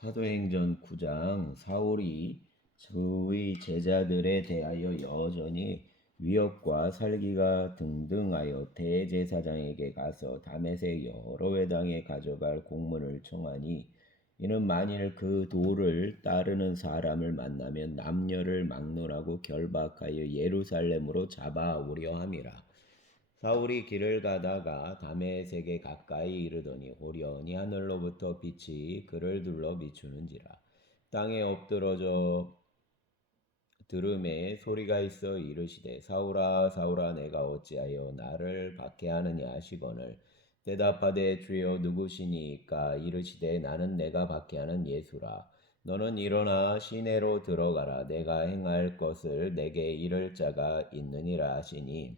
사도행전 9장 사울이 그의 제자들에 대하여 여전히 위협과 살기가 등등하여 대제사장에게 가서 다메섹 여러 회당에 가져갈 공문을 청하니 이는 만일 그 도를 따르는 사람을 만나면 남녀를 막론하고 결박하여 예루살렘으로 잡아오려 함이라. 사울이 길을 가다가 다메섹에 가까이 이르더니 호련히 하늘로부터 빛이 그를 둘러 비추는지라. 땅에 엎드러져 들음에 소리가 있어 이르시되 사울아 사울아 내가 어찌하여 나를 박해하느냐 하시거늘 대답하되 주여 누구시니까 이르시되 나는 내가 박해하는 예수라. 너는 일어나 시내로 들어가라. 내가 행할 것을 내게 이를 자가 있느니라 하시니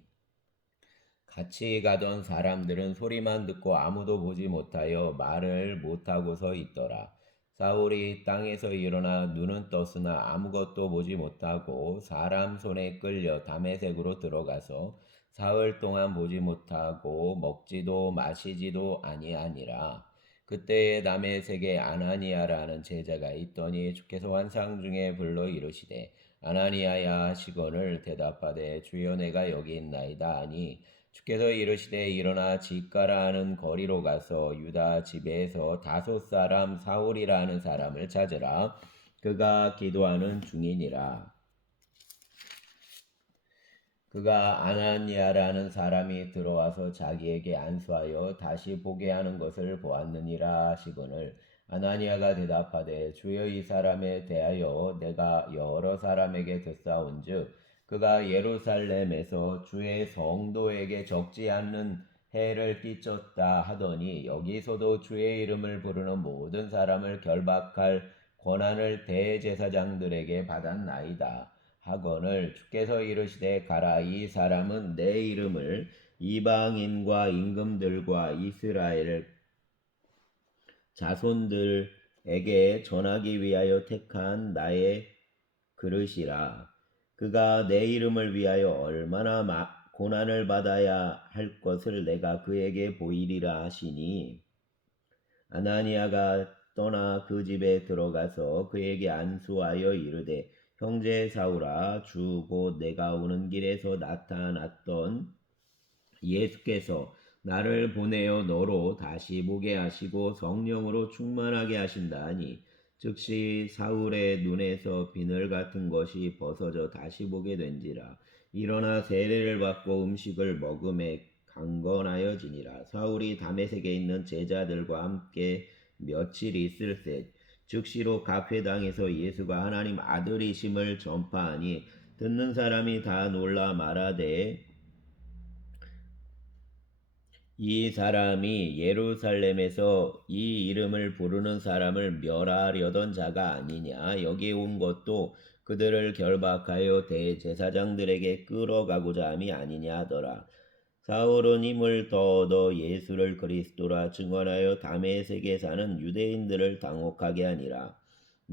같이 가던 사람들은 소리만 듣고 아무도 보지 못하여 말을 못하고 서 있더라. 사울이 땅에서 일어나 눈은 떴으나 아무것도 보지 못하고 사람 손에 끌려 다메섹으로 들어가서 사흘 동안 보지 못하고 먹지도 마시지도 아니하니라. 그때에 다메섹에 아나니아라는 제자가 있더니 주께서 환상 중에 불러 이르시되 아나니아야 하시거늘 대답하되 주여 내가 여기 있나이다 하니 주께서 이르시되 일어나 집가라 하는 거리로 가서 유다 지배에서 다섯 사람 사울이라 하는 사람을 찾으라. 그가 기도하는 중이니라. 그가 아나니아라는 사람이 들어와서 자기에게 안수하여 다시 보게 하는 것을 보았느니라 하시거늘 아나니아가 대답하되 주여 이 사람에 대하여 내가 여러 사람에게 듣사온즉 그가 예루살렘에서 주의 성도에게 적지 않는 해를 끼쳤다 하더니 여기서도 주의 이름을 부르는 모든 사람을 결박할 권한을 대제사장들에게 받았나이다 하거늘 주께서 이르시되 가라. 이 사람은 내 이름을 이방인과 임금들과 이스라엘 자손들에게 전하기 위하여 택한 나의 그릇이라. 그가 내 이름을 위하여 얼마나 고난을 받아야 할 것을 내가 그에게 보이리라 하시니 아나니아가 떠나 그 집에 들어가서 그에게 안수하여 이르되 형제 사울아 주 곧 내가 오는 길에서 나타났던 예수께서 나를 보내어 너로 다시 보게 하시고 성령으로 충만하게 하신다 하니 즉시 사울의 눈에서 비늘 같은 것이 벗어져 다시 보게 된지라. 일어나 세례를 받고 음식을 먹음에 강건하여지니라. 사울이 다메섹에 있는 제자들과 함께 며칠 있을새 즉시로 각 회당에서 예수가 하나님 아들이심을 전파하니 듣는 사람이 다 놀라 말하되 이 사람이 예루살렘에서 이 이름을 부르는 사람을 멸하려던 자가 아니냐. 여기 온 것도 그들을 결박하여 대제사장들에게 끌어가고자 함이 아니냐 하더라. 사울은 힘을 더 얻어 예수를 그리스도라 증언하여 다메섹에 사는 유대인들을 당혹하게 하니라.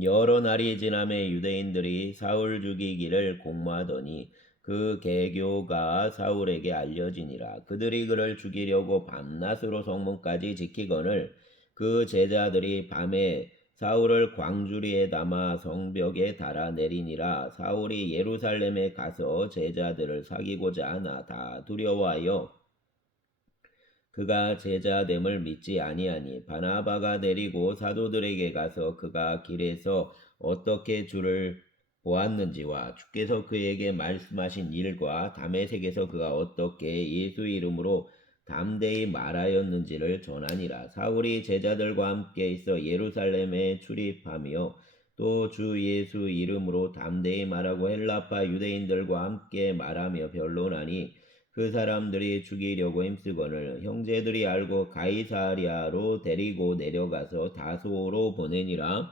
여러 날이 지남에 유대인들이 사울 죽이기를 공모하더니 그 계교가 사울에게 알려지니라. 그들이 그를 죽이려고 밤낮으로 성문까지 지키거늘 그 제자들이 밤에 사울을 광주리에 담아 성벽에 달아 내리니라. 사울이 예루살렘에 가서 제자들을 사귀고자 하나 다 두려워하여 그가 제자됨을 믿지 아니하니 바나바가 내리고 사도들에게 가서 그가 길에서 어떻게 주를 보았는지와 주께서 그에게 말씀하신 일과 다메섹에서 그가 어떻게 예수 이름으로 담대히 말하였는지를 전하니라. 사울이 제자들과 함께 있어 예루살렘에 출입하며 또 주 예수 이름으로 담대히 말하고 헬라파 유대인들과 함께 말하며 변론하니 그 사람들이 죽이려고 힘쓰거늘 형제들이 알고 가이사랴로 데리고 내려가서 다소로 보내니라.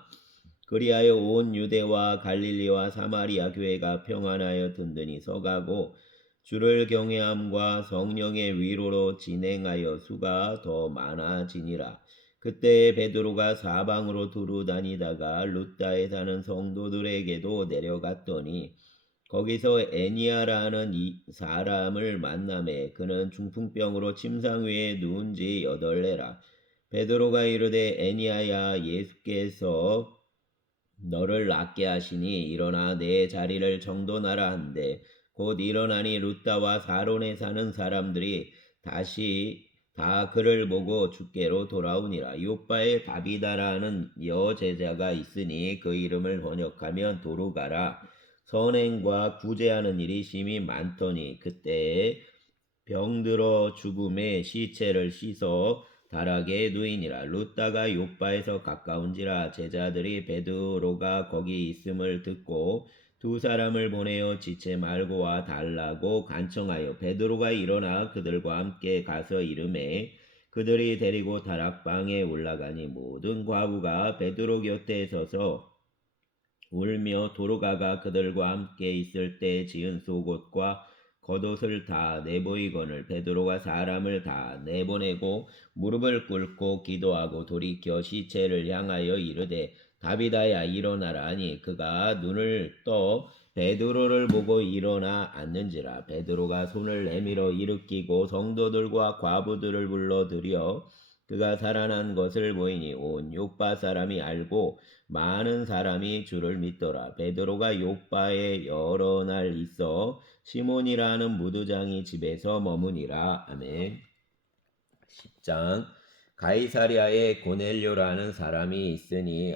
그리하여 온 유대와 갈릴리와 사마리아 교회가 평안하여 든든히 서가고 주를 경외함과 성령의 위로로 진행하여 수가 더 많아지니라. 그때 베드로가 사방으로 두루 다니다가 룻다에 사는 성도들에게도 내려갔더니 거기서 애니아라는 이 사람을 만나매 그는 중풍병으로 침상 위에 누운 지 8해라. 베드로가 이르되 애니야야, 예수께서 너를 낫게 하시니 일어나 내 자리를 정돈하라 한데 곧 일어나니 룻다와 사론에 사는 사람들이 다시 다 그를 보고 주께로 돌아오니라. 요빠에 다비다라는 여제자가 있으니 그 이름을 번역하면 도루가라. 선행과 구제하는 일이 심히 많더니 그때에 병들어 죽음에 시체를 씻어 다락에 누이니라. 룻다가 요바에서 가까운지라 제자들이 베드로가 거기 있음을 듣고 두 사람을 보내어 지체 말고 와 달라고 간청하여 베드로가 일어나 그들과 함께 가서 이르매 그들이 데리고 다락방에 올라가니 모든 과부가 베드로 곁에 서서 울며 도로가가 그들과 함께 있을 때 지은 속옷과 겉옷을 다 내보이거늘 베드로가 사람을 다 내보내고 무릎을 꿇고 기도하고 돌이켜 시체를 향하여 이르되 다비다야 일어나라 하니 그가 눈을 떠 베드로를 보고 일어나 앉는지라. 베드로가 손을 내밀어 일으키고 성도들과 과부들을 불러들여 그가 살아난 것을 보이니 온 요파 사람이 알고 많은 사람이 주를 믿더라. 베드로가 요바에 여러 날 있어 시몬이라는 무두장이 집에서 머무니라. 아멘. 10장. 가이사랴에 고넬료라는 사람이 있으니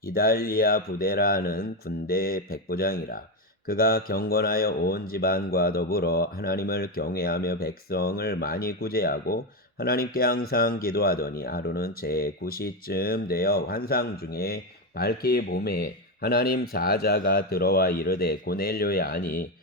이달리아 부대라는 군대 백부장이라. 그가 경건하여 온 집안과 더불어 하나님을 경외하며 백성을 많이 구제하고 하나님께 항상 기도하더니 하루는 제9시쯤 되어 환상 중에 밝히 봄에 하나님 사자가 들어와 이르되 고넬료야 하니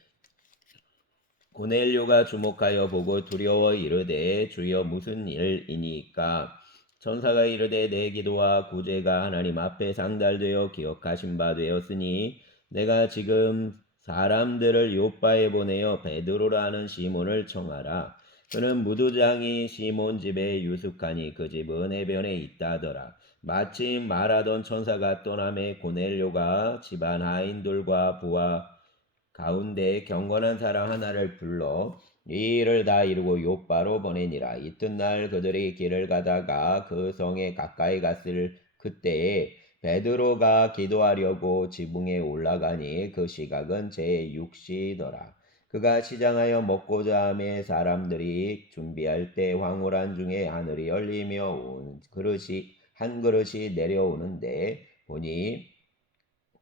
고넬료가 주목하여 보고 두려워 이르되 주여 무슨 일이니까. 천사가 이르되 내 기도와 구제가 하나님 앞에 상달되어 기억하신 바 되었으니 내가 지금 사람들을 요바에 보내어 베드로라는 시몬을 청하라. 그는 무두장이 시몬 집에 유숙하니 그 집은 해변에 있다더라. 마침 말하던 천사가 떠남에 고넬료가 집안 하인들과 부하 가운데 경건한 사람 하나를 불러 이 일을 다 이루고 요바로 보내니라. 이튿날 그들이 길을 가다가 그 성에 가까이 갔을 그때에 베드로가 기도하려고 지붕에 올라가니 그 시각은 제6시더라. 그가 시장하여 먹고자 하며 사람들이 준비할 때 황홀한 중에 하늘이 열리며 한 그릇이 내려오는데 보니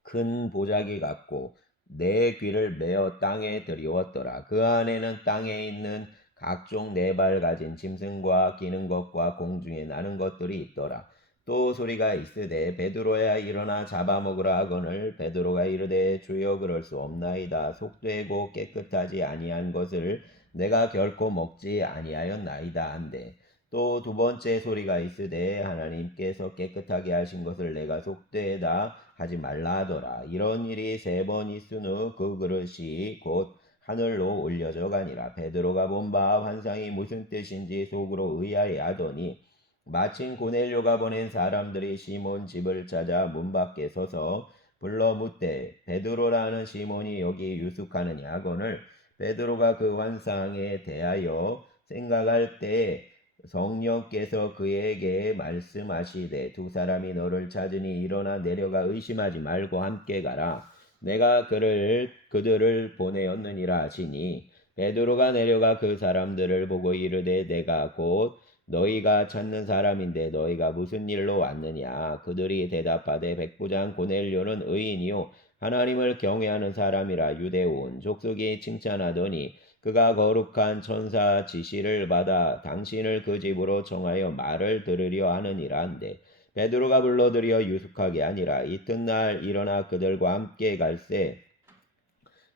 큰 보자기 같고 내 귀를 메어 땅에 들이웠더라. 그 안에는 땅에 있는 각종 네 발 가진 짐승과 기는 것과 공중에 나는 것들이 있더라. 또 소리가 있으되 베드로야 일어나 잡아먹으라 하거늘 베드로가 이르되 주여 그럴 수 없나이다. 속되고 깨끗하지 아니한 것을 내가 결코 먹지 아니하였나이다 한데 또 두 번째 소리가 있으되 하나님께서 깨끗하게 하신 것을 내가 속되다 하지 말라 하더라. 이런 일이 3번 있은 후 그 그릇이 곧 하늘로 올려져 가니라. 베드로가 본 바 환상이 무슨 뜻인지 속으로 의아해하더니 마침 고넬료가 보낸 사람들이 시몬 집을 찾아 문 밖에 서서 불러 묻되 베드로라는 시몬이 여기 유숙하느냐 하거늘 베드로가 그 환상에 대하여 생각할 때 성령께서 그에게 말씀하시되 두 사람이 너를 찾으니 일어나 내려가 의심하지 말고 함께 가라. 내가 그들을 보내었느니라 하시니 베드로가 내려가 그 사람들을 보고 이르되 내가 곧 너희가 찾는 사람인데 너희가 무슨 일로 왔느냐. 그들이 대답하되 백부장 고넬료는 의인이요 하나님을 경외하는 사람이라 유대 온 족속이 칭찬하더니 그가 거룩한 천사 지시를 받아 당신을 그 집으로 청하여 말을 들으려 하느니라 한데 베드로가 불러들여 유숙하게 아니라 이튿날 일어나 그들과 함께 갈새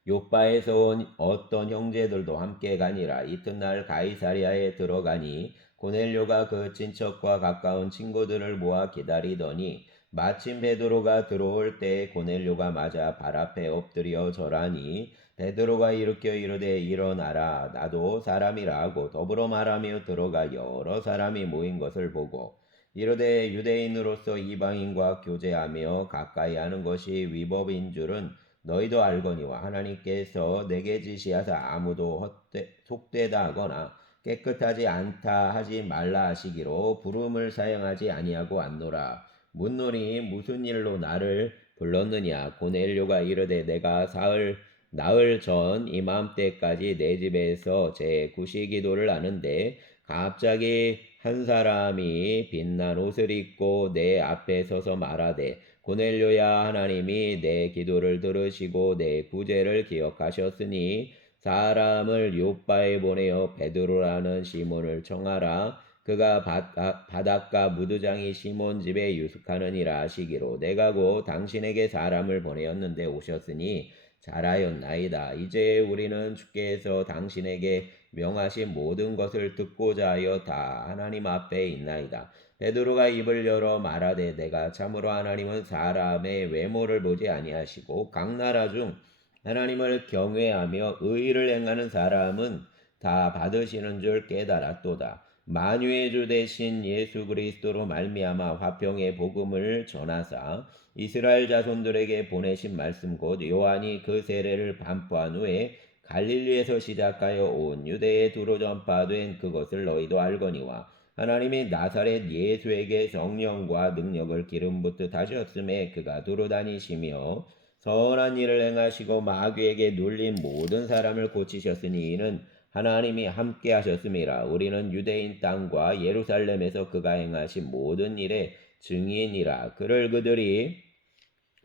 요바에서 온 어떤 형제들도 함께 가니라. 이튿날 가이사랴에 들어가니 고넬료가 그 친척과 가까운 친구들을 모아 기다리더니 마침 베드로가 들어올 때 고넬료가 맞아 발 앞에 엎드려 절하니 베드로가 일으켜 이르되 일어나라 나도 사람이라 하고 더불어 말하며 들어가 여러 사람이 모인 것을 보고 이르되 유대인으로서 이방인과 교제하며 가까이 하는 것이 위법인 줄은 너희도 알거니와 하나님께서 내게 지시하사 아무도 속되다 하거나 깨끗하지 않다 하지 말라 하시기로 부름을 사용하지 아니하고 안노라. 묻노니 무슨 일로 나를 불렀느냐. 고넬료가 이르되 내가 나흘 전 이맘때까지 내 집에서 제 구시기도를 하는데 갑자기 한 사람이 빛난 옷을 입고 내 앞에 서서 말하되 고넬료야, 하나님이 내 기도를 들으시고 내 구제를 기억하셨으니 사람을 요바에 보내어 베드로라는 시몬을 청하라. 그가 바닷가 무두장이 시몬 집에 유숙하느니라 하시기로 내가 곧 당신에게 사람을 보내었는데 오셨으니 잘하였나이다. 이제 우리는 주께서 당신에게 명하신 모든 것을 듣고자 하여 다 하나님 앞에 있나이다. 베드로가 입을 열어 말하되 내가 참으로 하나님은 사람의 외모를 보지 아니하시고 각 나라 중 하나님을 경외하며 의를 행하는 사람은 다 받으시는 줄 깨달았도다. 만유의 주 되신 예수 그리스도로 말미암아 화평의 복음을 전하사 이스라엘 자손들에게 보내신 말씀 곧 요한이 그 세례를 반포한 후에 갈릴리에서 시작하여 온 유대에 두루 전파된 그것을 너희도 알거니와 하나님이 나사렛 예수에게 성령과 능력을 기름 붓듯 하셨음에 그가 두루 다니시며 선한 일을 행하시고 마귀에게 눌린 모든 사람을 고치셨으니 이는 하나님이 함께 하셨음이라. 우리는 유대인 땅과 예루살렘에서 그가 행하신 모든 일의 증인이라. 그를 그들이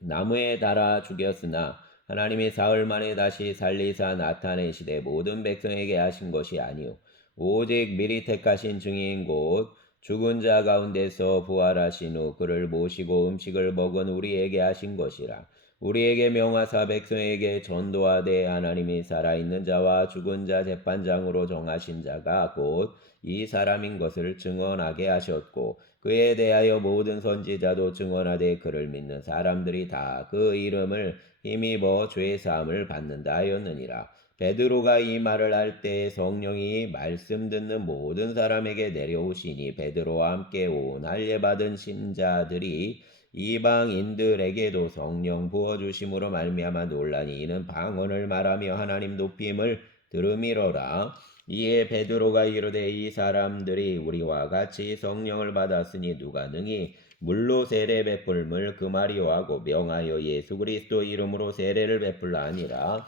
나무에 달아 죽였으나 하나님이 사흘 만에 다시 살리사 나타내시되 모든 백성에게 하신 것이 아니요 오직 미리 택하신 증인 곧 죽은 자 가운데서 부활하신 후 그를 모시고 음식을 먹은 우리에게 하신 것이라. 우리에게 명하사 백성에게 전도하되 하나님이 살아있는 자와 죽은 자 재판장으로 정하신 자가 곧 이 사람인 것을 증언하게 하셨고 그에 대하여 모든 선지자도 증언하되 그를 믿는 사람들이 다 그 이름을 힘입어 죄 사함을 받는다 하였느니라. 베드로가 이 말을 할 때 성령이 말씀 듣는 모든 사람에게 내려오시니 베드로와 함께 온 할례 받은 신자들이 이방인들에게도 성령 부어주심으로 말미암아 놀라니 이는 방언을 말하며 하나님 높임을 들음이로라. 이에 베드로가 이르되 이 사람들이 우리와 같이 성령을 받았으니 누가 능히 물로 세례 베풀물 금하리오 하고 명하여 예수 그리스도 이름으로 세례를 베풀라 하니라.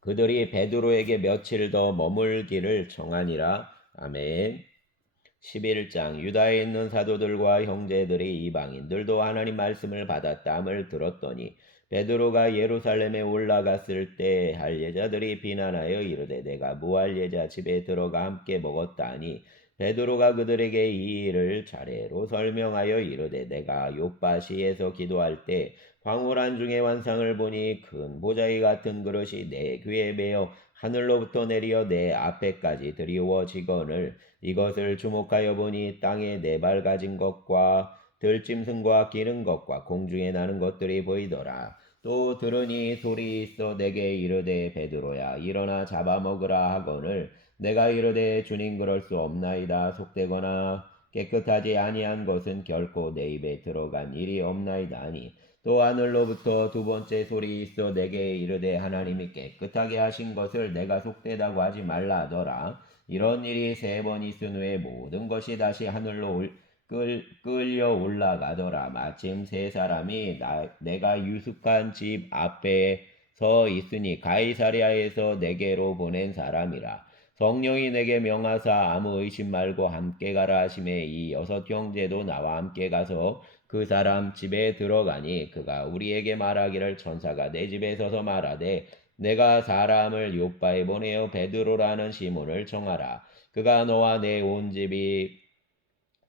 그들이 베드로에게 며칠 더 머물기를 청하니라. 아멘. 11장 유다에 있는 사도들과 형제들이 이방인들도 하나님 말씀을 받았다함을 들었더니 베드로가 예루살렘에 올라갔을 때 할례자들이 비난하여 이르되 내가 무할례자 집에 들어가 함께 먹었다 하니 베드로가 그들에게 이 일을 차례로 설명하여 이르되 내가 요빠시에서 기도할 때 황홀한 중에 환상을 보니 큰 보자기 같은 그릇이 내 귀에 매어 하늘로부터 내려 내 앞에까지 드리워지거늘 이것을 주목하여 보니 땅에 네 발 가진 것과 들짐승과 기는 것과 공중에 나는 것들이 보이더라. 또 들으니 소리 있어 내게 이르되 베드로야 일어나 잡아먹으라 하거늘 내가 이르되 주님 그럴 수 없나이다. 속되거나 깨끗하지 아니한 것은 결코 내 입에 들어간 일이 없나이다 하니 또 하늘로부터 두 번째 소리 있어 내게 이르되 하나님이 깨끗하게 하신 것을 내가 속되다고 하지 말라 하더라. 이런 일이 세 번 있은 후에 모든 것이 다시 하늘로 끌려 올라가더라. 마침 세 사람이 내가 유숙한 집 앞에 서 있으니 가이사랴에서 내게로 보낸 사람이라. 성령이 내게 명하사 아무 의심 말고 함께 가라 하심에 이 여섯 형제도 나와 함께 가서 그 사람 집에 들어가니 그가 우리에게 말하기를 천사가 내 집에 서서 말하되 내가 사람을 요바에 보내어 베드로라는 시몬을 청하라. 그가 너와 내 온 집이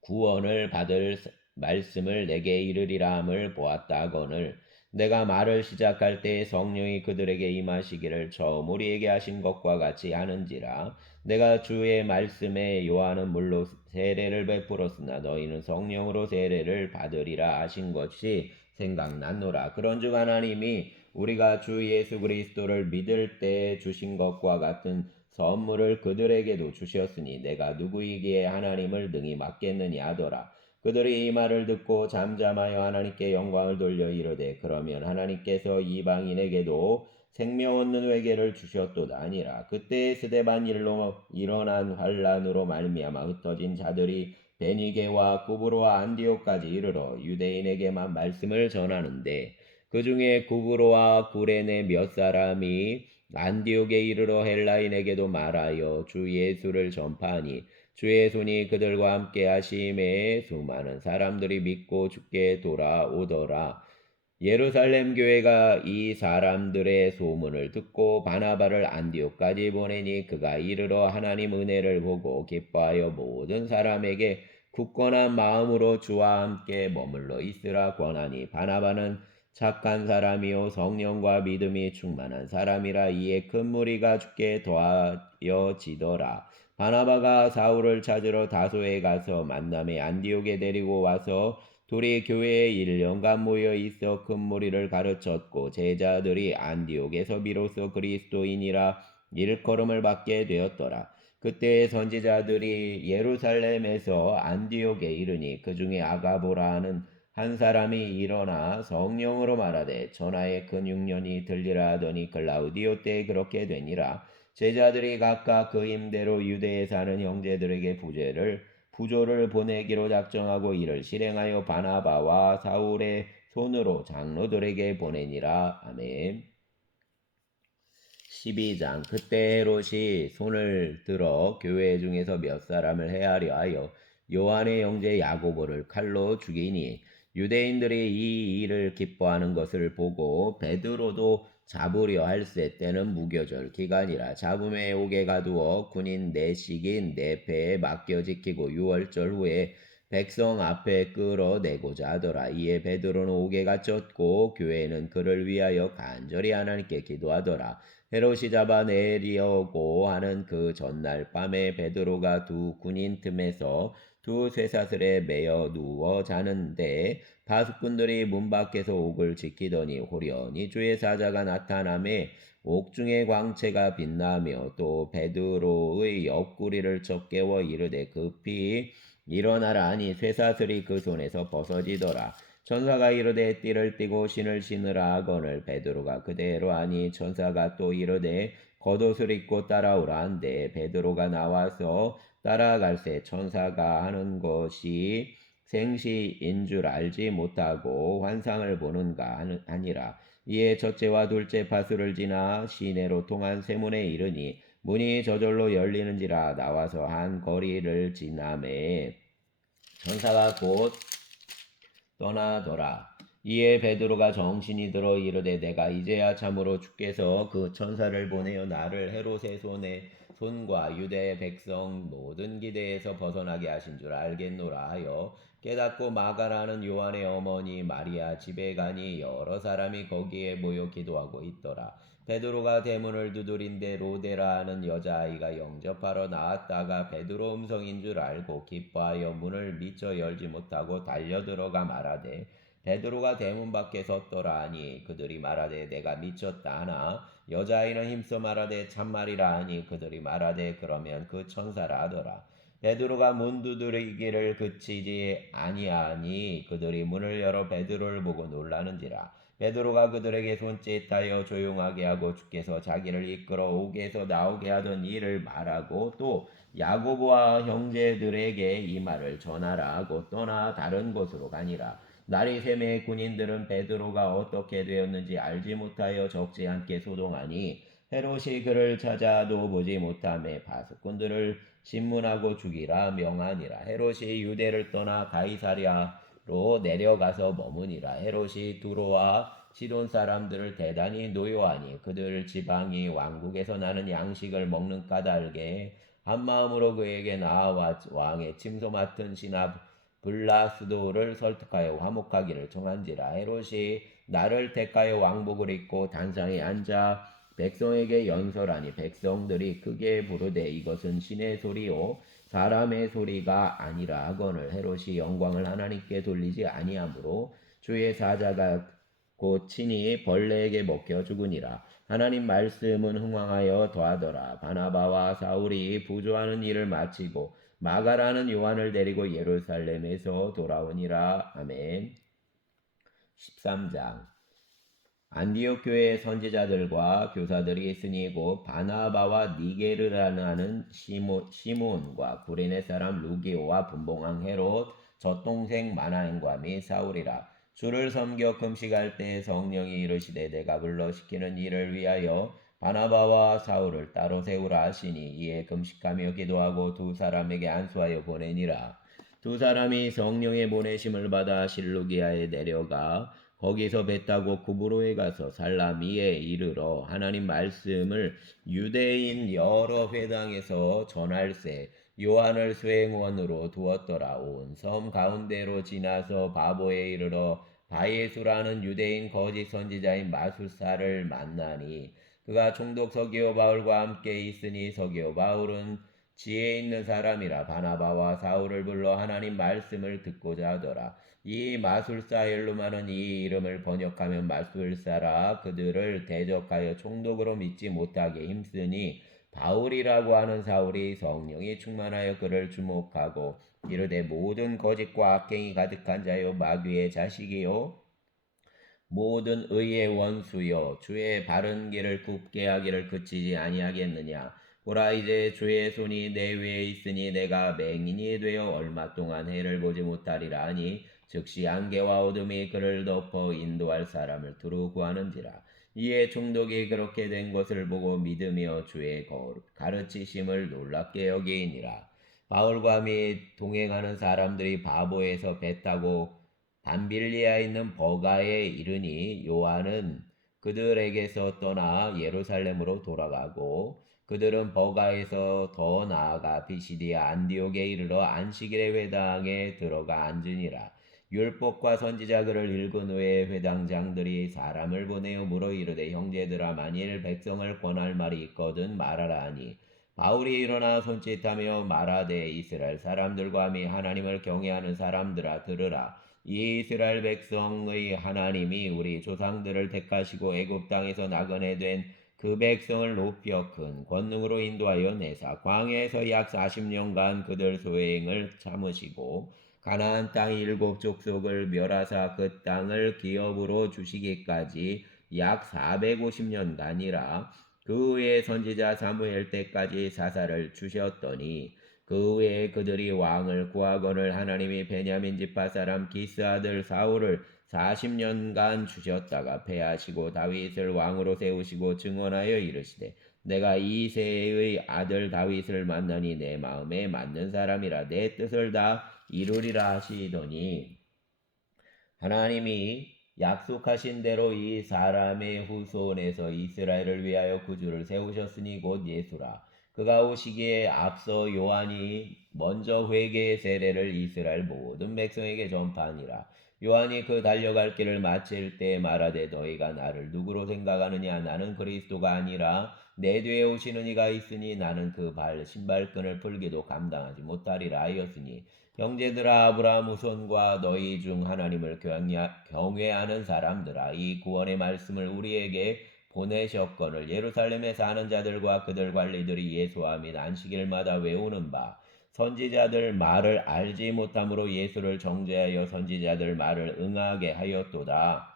구원을 받을 말씀을 내게 이르리라 함을 보았다 하거늘 내가 말을 시작할 때 성령이 그들에게 임하시기를 처음 우리에게 하신 것과 같이 하는지라. 내가 주의 말씀에 요한은 물로 세례를 베풀었으나 너희는 성령으로 세례를 받으리라 하신 것이 생각났노라. 그런즉 하나님이 우리가 주 예수 그리스도를 믿을 때 주신 것과 같은 선물을 그들에게도 주셨으니 내가 누구이기에 하나님을 능히 맡겠느냐 하더라. 그들이 이 말을 듣고 잠잠하여 하나님께 영광을 돌려 이르되 그러면 하나님께서 이방인에게도 생명 얻는 회개를 주셨도다 아니라. 그때 스데반 일로 일어난 환란으로 말미암아 흩어진 자들이 베니게와 구브로와 안디옥까지 이르러 유대인에게만 말씀을 전하는데, 그 중에 구브로와 구레네 몇 사람이 안디옥에 이르러 헬라인에게도 말하여 주 예수를 전파하니, 주의 손이 그들과 함께 하심에 수많은 사람들이 믿고 주께 돌아오더라. 예루살렘 교회가 이 사람들의 소문을 듣고 바나바를 안디옥까지 보내니, 그가 이르러 하나님 은혜를 보고 기뻐하여 모든 사람에게 굳건한 마음으로 주와 함께 머물러 있으라 권하니, 바나바는 착한 사람이요 성령과 믿음이 충만한 사람이라. 이에 큰 무리가 주께 더하여지더라. 바나바가 사울을 찾으러 다소에 가서 만남에 안디옥에 데리고 와서 둘이 교회에 1년간 모여 있어 큰 무리를 가르쳤고, 제자들이 안디옥에서 비로소 그리스도인이라 일컬음을 받게 되었더라. 그때 선지자들이 예루살렘에서 안디옥에 이르니, 그 중에 아가보라 하는 한 사람이 일어나 성령으로 말하되 전하의 큰 흉년이 들리라 하더니, 글라우디오 때에 그렇게 되니라. 제자들이 각각 그 임대로 유대에 사는 형제들에게 부조를 보내기로 작정하고 이를 실행하여 바나바와 사울의 손으로 장로들에게 보내니라. 아멘. 12장. 그때 헤롯이 손을 들어 교회 중에서 몇 사람을 해하려 하여 요한의 형제 야고보를 칼로 죽이니, 유대인들이 이 일을 기뻐하는 것을 보고 베드로도 잡으려 할세. 때는 무교절 기간이라 잡음에 옥에 가두어 군인 내식인 내 배에 맡겨 지키고 6월절 후에 백성 앞에 끌어내고자 하더라. 이에 베드로는 옥에 갇혔고 교회는 그를 위하여 간절히 하나님께 기도하더라. 헤롯이 잡아내려고 하는 그 전날 밤에 베드로가 두 군인 틈에서 두 쇠사슬에 매여 누워 자는데, 파수꾼들이 문 밖에서 옥을 지키더니 호련히 주의 사자가 나타나매 옥중의 광채가 빛나며 또 베드로의 옆구리를 쳐 깨워 이르되 급히 일어나라 하니 쇠사슬이 그 손에서 벗어지더라. 천사가 이르되 띠를 띠고 신을 신으라 하거늘 베드로가 그대로 하니, 천사가 또 이르되 겉옷을 입고 따라오라 한데 베드로가 나와서 따라갈새 천사가 하는 것이 생시인 줄 알지 못하고 환상을 보는가 하니라. 이에 첫째와 둘째 파수를 지나 시내로 통한 세문에 이르니, 문이 저절로 열리는지라. 나와서 한 거리를 지나매 천사가 곧 떠나더라. 이에 베드로가 정신이 들어 이르되, 내가 이제야 참으로 주께서 그 천사를 보내어 나를 헤롯의 손과 유대 백성 모든 기대에서 벗어나게 하신 줄 알겠노라 하여 깨닫고, 마가라는 요한의 어머니 마리아 집에 가니 여러 사람이 거기에 모여 기도하고 있더라. 베드로가 대문을 두드린데 로데라 하는 여자아이가 영접하러 나왔다가 베드로 음성인 줄 알고 기뻐하여 문을 미처 열지 못하고 달려들어가 말하되, 베드로가 대문 밖에 섰더라 하니 그들이 말하되 내가 미쳤다 하나, 여자아이는 힘써 말하되 참말이라 하니 그들이 말하되 그러면 그 천사라 하더라. 베드로가 문 두드리기를 그치지 아니하니 그들이 문을 열어 베드로를 보고 놀라는지라. 베드로가 그들에게 손짓하여 조용하게 하고 주께서 자기를 이끌어 옥에서 나오게 하던 일을 말하고, 또 야고보와 형제들에게 이 말을 전하라 하고 떠나 다른 곳으로 가니라. 날이 새매 군인들은 베드로가 어떻게 되었는지 알지 못하여 적지 않게 소동하니, 헤롯이 그를 찾아도 보지 못하매 파수꾼들을 신문하고 죽이라 명하니라. 헤롯이 유대를 떠나 가이사랴로 내려가서 머무니라. 헤롯이 두로와 시돈 사람들을 대단히 노여하니 그들 지방이 왕국에서 나는 양식을 먹는 까닭에 한 마음으로 그에게 나아와 왕의 침소 맡은 신하 블라스도를 설득하여 화목하기를 청한지라. 헤롯이 나를 택하여 왕복을 입고 단상에 앉아 백성에게 연설하니, 백성들이 크게 부르되 이것은 신의 소리요 사람의 소리가 아니라 하거늘, 헤롯이 영광을 하나님께 돌리지 아니하므로 주의 사자가 곧 친히 벌레에게 먹혀 죽으니라. 하나님 말씀은 흥왕하여 더하더라. 바나바와 사울이 부조하는 일을 마치고 마가라는 요한을 데리고 예루살렘에서 돌아오니라. 아멘. 13장. 안디옥 교회의 선지자들과 교사들이 있으니 곧 바나바와 니게르라는 하는 시몬과 구레네 사람 루기오와 분봉왕 헤롯 젖동생 마나엔과 및 사울이라. 주를 섬겨 금식할 때 성령이 이르시되 내가 불러 시키는 일을 위하여 바나바와 사울을 따로 세우라 하시니 이에 금식하며 기도하고 두 사람에게 안수하여 보내니라. 두 사람이 성령의 보내심을 받아 실루기아에 내려가 거기서 배 타고 구브로에 가서 살라미에 이르러 하나님 말씀을 유대인 여러 회당에서 전할세 요한을 수행원으로 두었더라. 온 섬 가운데로 지나서 바보에 이르러 바예수라는 유대인 거짓 선지자인 마술사를 만나니 그가 총독 서기오 바울과 함께 있으니 서기오 바울은 지혜 있는 사람이라 바나바와 사울을 불러 하나님 말씀을 듣고자 하더라. 이 마술사 엘루마는 이 이름을 번역하면 마술사라 그들을 대적하여 총독으로 믿지 못하게 힘쓰니 바울이라고 하는 사울이 성령이 충만하여 그를 주목하고 이르되 모든 거짓과 악행이 가득한 자요 마귀의 자식이요 모든 의의 원수여 주의 바른 길을 굽게 하기를 그치지 아니하겠느냐. 보라 이제 주의 손이 내 위에 있으니 내가 맹인이 되어 얼마 동안 해를 보지 못하리라 하니 즉시 안개와 어둠이 그를 덮어 인도할 사람을 두루 구하는지라. 이에 총독이 그렇게 된 것을 보고 믿으며 주의 가르치심을 놀랍게 여기니라. 바울과 및 동행하는 사람들이 바보에서 배 타고 밤빌리아에 있는 버가에 이르니 요한은 그들에게서 떠나 예루살렘으로 돌아가고 그들은 버가에서 더 나아가 비시디아 안디옥에 이르러 안식일의 회당에 들어가 앉으니라. 율법과 선지자 글을 읽은 후에 회당장들이 사람을 보내어 물어 이르되 형제들아 만일 백성을 권할 말이 있거든 말하라 하니 바울이 일어나 손짓하며 말하되 이스라엘 사람들과 및 하나님을 경외하는 사람들아 들으라. 이 이스라엘 백성의 하나님이 우리 조상들을 택하시고 애굽 땅에서 나그네 된 그 백성을 높여 큰 권능으로 인도하여 내사 광야에서 약 40년간 그들 소행을 참으시고 가나안 땅 7족속을 멸하사 그 땅을 기업으로 주시기까지 약 450년간이라. 그 후에 선지자 사무엘 때까지 사사를 주셨더니 그 후에 그들이 왕을 구하거늘 하나님이 베냐민 지파 사람 기스 아들 사울을 40년간 주셨다가 패하시고 다윗을 왕으로 세우시고 증언하여 이르시되 내가 이새의 아들 다윗을 만나니 내 마음에 맞는 사람이라 내 뜻을 다 이루리라 하시더니 하나님이 약속하신 대로 이 사람의 후손에서 이스라엘을 위하여 구주를 세우셨으니 곧 예수라. 그가 오시기에 앞서 요한이 먼저 회개의 세례를 이스라엘 모든 백성에게 전파하니라. 요한이 그 달려갈 길을 마칠 때 말하되 너희가 나를 누구로 생각하느냐 나는 그리스도가 아니라 내 뒤에 오시는 이가 있으니 나는 그 발 신발끈을 풀기도 감당하지 못하리라 하였으니 형제들아 아브라함 후손과 너희 중 하나님을 경외하는 사람들아 이 구원의 말씀을 우리에게 보내셨거늘 예루살렘에 사는 자들과 그들 관리들이 예수와 및 안식일마다 외우는 바 선지자들 말을 알지 못함으로 예수를 정죄하여 선지자들 말을 응하게 하였도다.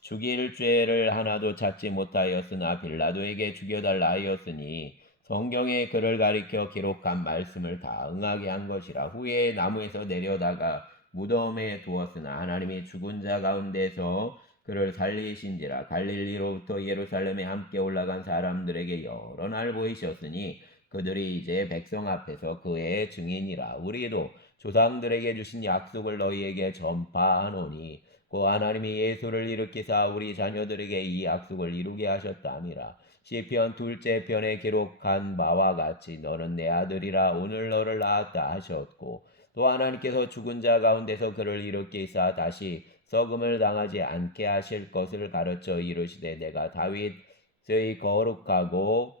죽일 죄를 하나도 찾지 못하였으나 빌라도에게 죽여달라 하였으니 성경에 그를 가리켜 기록한 말씀을 다 응하게 한 것이라. 후에 나무에서 내려다가 무덤에 두었으나 하나님이 죽은 자 가운데서 그를 살리신지라. 갈릴리로부터 예루살렘에 함께 올라간 사람들에게 여러 날 보이셨으니 그들이 이제 백성 앞에서 그의 증인이라. 우리도 조상들에게 주신 약속을 너희에게 전파하노니 그 하나님이 예수를 일으키사 우리 자녀들에게 이 약속을 이루게 하셨다니라. 시편 둘째 편에 기록한 바와 같이 너는 내 아들이라 오늘 너를 낳았다 하셨고 또 하나님께서 죽은 자 가운데서 그를 일으키사 다시 썩음을 당하지 않게 하실 것을 가르쳐 이르시되 내가 다윗의 거룩하고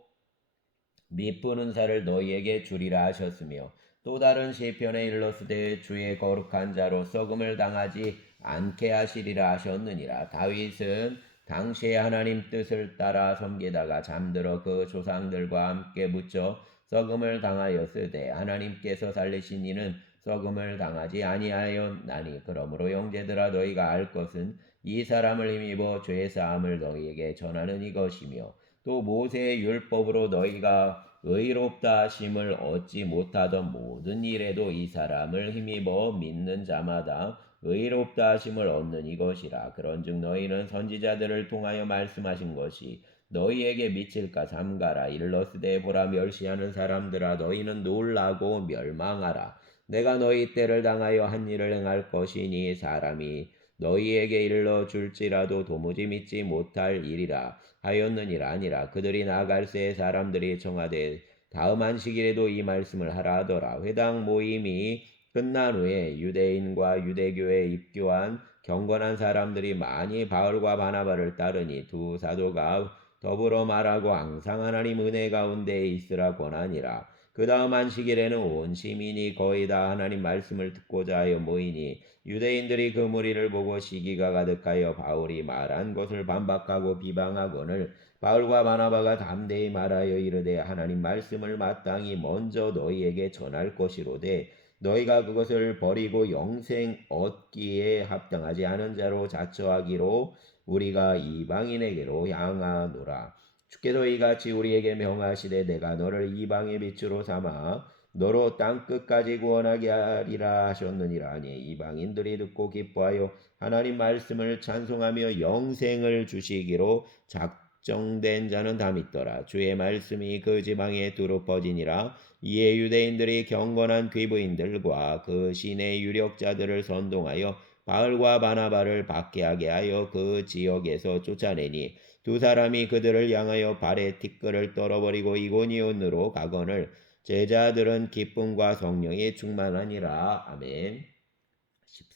미쁘는 살을 너희에게 주리라 하셨으며 또 다른 시편에 일렀으되 주의 거룩한 자로 썩음을 당하지 않게 하시리라 하셨느니라. 다윗은 당시에 하나님 뜻을 따라 섬기다가 잠들어 그 조상들과 함께 묻혀 썩음을 당하였으되 하나님께서 살리신 이는 썩음을 당하지 아니하였나니 그러므로 형제들아 너희가 알 것은 이 사람을 힘입어 죄 사함을 너희에게 전하는 이것이며 또 모세의 율법으로 너희가 의롭다 하심을 얻지 못하던 모든 일에도 이 사람을 힘입어 믿는 자마다 의롭다 하심을 얻는 이것이라. 그런즉 너희는 선지자들을 통하여 말씀하신 것이 너희에게 미칠까 삼가라. 일러스되 보라 멸시하는 사람들아 너희는 놀라고 멸망하라. 내가 너희 때를 당하여 한 일을 행할 것이니 사람이 너희에게 일러 줄지라도 도무지 믿지 못할 일이라 하였느니라. 아니라 그들이 나갈새 사람들이 청하되 다음 안식일에도 이 말씀을 하라 하더라. 회당 모임이 끝난 후에 유대인과 유대교에 입교한 경건한 사람들이 많이 바울과 바나바를 따르니 두 사도가 더불어 말하고 항상 하나님 은혜 가운데 있으라 권하니라. 그 다음 안식일에는 온 시민이 거의 다 하나님 말씀을 듣고자 하여 모이니 유대인들이 그 무리를 보고 시기가 가득하여 바울이 말한 것을 반박하고 비방하거늘 바울과 바나바가 담대히 말하여 이르되 하나님 말씀을 마땅히 먼저 너희에게 전할 것이로되 너희가 그것을 버리고 영생 얻기에 합당하지 않은 자로 자처하기로 우리가 이방인에게로 향하노라. 주께서 이같이 우리에게 명하시되 내가 너를 이방의 빛으로 삼아 너로 땅 끝까지 구원하게 하리라 하셨느니라. 하니 이방인들이 듣고 기뻐하여 하나님 말씀을 찬송하며 영생을 주시기로 작정된 자는 다 믿더라. 주의 말씀이 그 지방에 두루 퍼지니라. 이에 유대인들이 경건한 귀부인들과 그 시내 유력자들을 선동하여 바울과 바나바를 박해하게 하여 그 지역에서 쫓아내니 두 사람이 그들을 향하여 발에 티끌을 떨어버리고 이고니온으로 가거늘 제자들은 기쁨과 성령이 충만하니라. 아멘.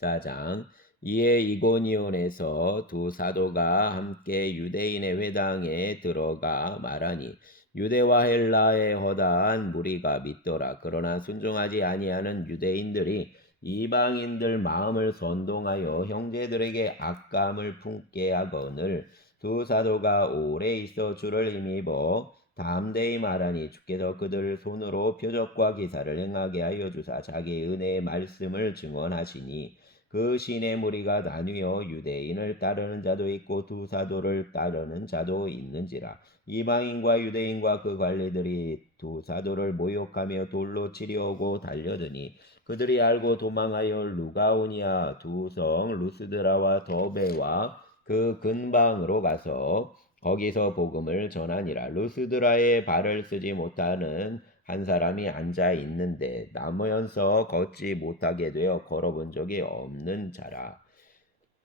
14장. 이에 이고니온에서 두 사도가 함께 유대인의 회당에 들어가 말하니 유대와 헬라의 허다한 무리가 믿더라. 그러나 순종하지 아니하는 유대인들이 이방인들 마음을 선동하여 형제들에게 악감을 품게 하거늘 두 사도가 오래 있어 주를 힘입어 담대히 말하니 주께서 그들 손으로 표적과 기사를 행하게 하여 주사 자기 은혜의 말씀을 증언하시니 그 시내 무리가 나뉘어 유대인을 따르는 자도 있고 두 사도를 따르는 자도 있는지라. 이방인과 유대인과 그 관리들이 두 사도를 모욕하며 돌로 치려오고 달려드니 그들이 알고 도망하여 루가오니아 두 성 루스드라와 더베와 그 근방으로 가서 거기서 복음을 전하니라. 루스드라에 발을 쓰지 못하는 한 사람이 앉아 있는데 나무연서 걷지 못하게 되어 걸어본 적이 없는 자라.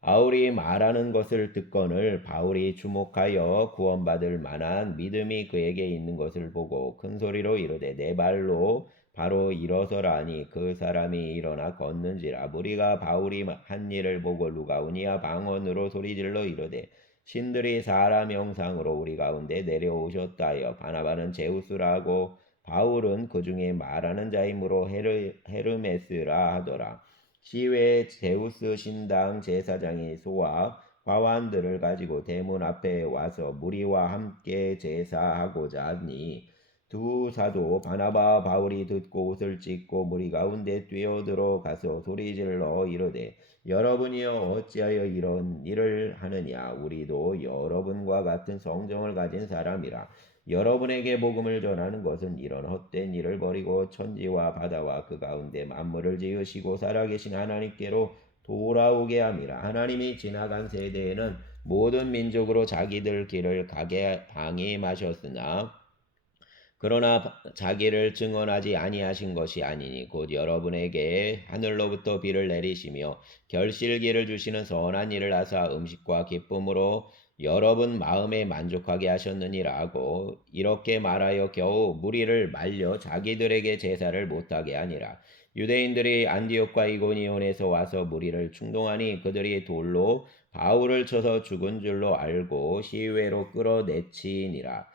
바울이 말하는 것을 듣거늘 바울이 주목하여 구원받을 만한 믿음이 그에게 있는 것을 보고 큰 소리로 이르되 내 발로 바로 일어서라 하니 그 사람이 일어나 걷는지라. 무리가 바울이 한 일을 보고 루가오니아 방언으로 소리질러 이르되 신들이 사람 형상으로 우리 가운데 내려오셨다 하여 바나바는 제우스라 하고 바울은 그 중에 말하는 자이므로 헤르메스라 하더라. 시외 제우스 신당 제사장이 소와 과완들을 가지고 대문 앞에 와서 무리와 함께 제사하고자 하니 두 사도 바나바와 바울이 듣고 옷을 찢고 무리 가운데 뛰어들어 가서 소리질러 이르되 여러분이여 어찌하여 이런 일을 하느냐. 우리도 여러분과 같은 성정을 가진 사람이라. 여러분에게 복음을 전하는 것은 이런 헛된 일을 버리고 천지와 바다와 그 가운데 만물을 지으시고 살아계신 하나님께로 돌아오게 함이라. 하나님이 지나간 세대에는 모든 민족으로 자기들 길을 가게 방임하셨으나 그러나 자기를 증언하지 아니하신 것이 아니니 곧 여러분에게 하늘로부터 비를 내리시며 결실기를 주시는 선한 일을 하사 음식과 기쁨으로 여러분 마음에 만족하게 하셨느니라 하고 이렇게 말하여 겨우 무리를 말려 자기들에게 제사를 못하게 하니라. 유대인들이 안디옥과 이고니온에서 와서 무리를 충동하니 그들이 돌로 바울을 쳐서 죽은 줄로 알고 시외로 끌어내치니라.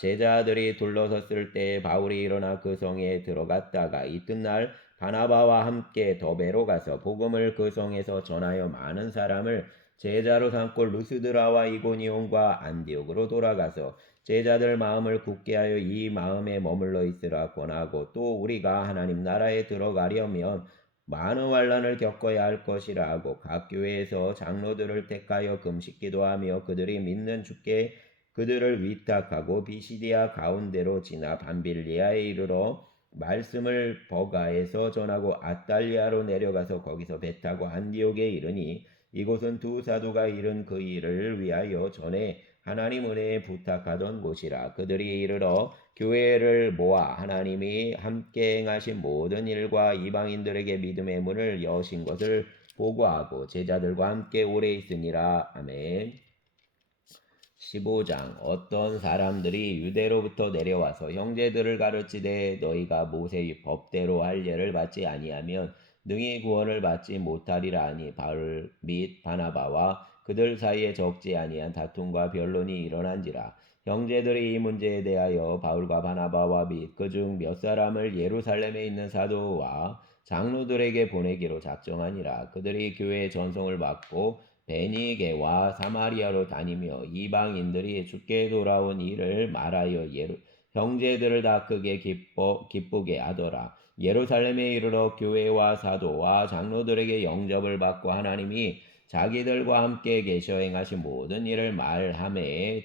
제자들이 둘러섰을 때 바울이 일어나 그 성에 들어갔다가 이튿날 바나바와 함께 더베로 가서 복음을 그 성에서 전하여 많은 사람을 제자로 삼고 루스드라와 이고니온과 안디옥으로 돌아가서 제자들 마음을 굳게 하여 이 마음에 머물러 있으라 권하고 또 우리가 하나님 나라에 들어가려면 많은 환난을 겪어야 할 것이라 하고 각 교회에서 장로들을 택하여 금식 기도하며 그들이 믿는 주께 그들을 위탁하고 비시디아 가운데로 지나 밤빌리아에 이르러 말씀을 버가에서 전하고 아탈리아로 내려가서 거기서 배 타고 안디옥에 이르니 이곳은 두 사도가 이룬 그 일을 위하여 전에 하나님 은혜에 부탁하던 곳이라. 그들이 이르러 교회를 모아 하나님이 함께 행하신 모든 일과 이방인들에게 믿음의 문을 여신 것을 보고하고 제자들과 함께 오래 있으니라. 아멘. 15장 어떤 사람들이 유대로부터 내려와서 형제들을 가르치되 너희가 모세의 법대로 할례를 받지 아니하면 능히 구원을 받지 못하리라 하니 바울 및 바나바와 그들 사이에 적지 아니한 다툼과 변론이 일어난지라. 형제들이 이 문제에 대하여 바울과 바나바와 및 그중 몇 사람을 예루살렘에 있는 사도와 장로들에게 보내기로 작정하니라. 그들이 교회의 전송을 받고 베니게와 사마리아로 다니며 이방인들이 주께 돌아온 일을 말하여 형제들을 다 크게 기쁘게 하더라. 예루살렘에 이르러 교회와 사도와 장로들에게 영접을 받고 하나님이 자기들과 함께 계셔 행하신 모든 일을 말하매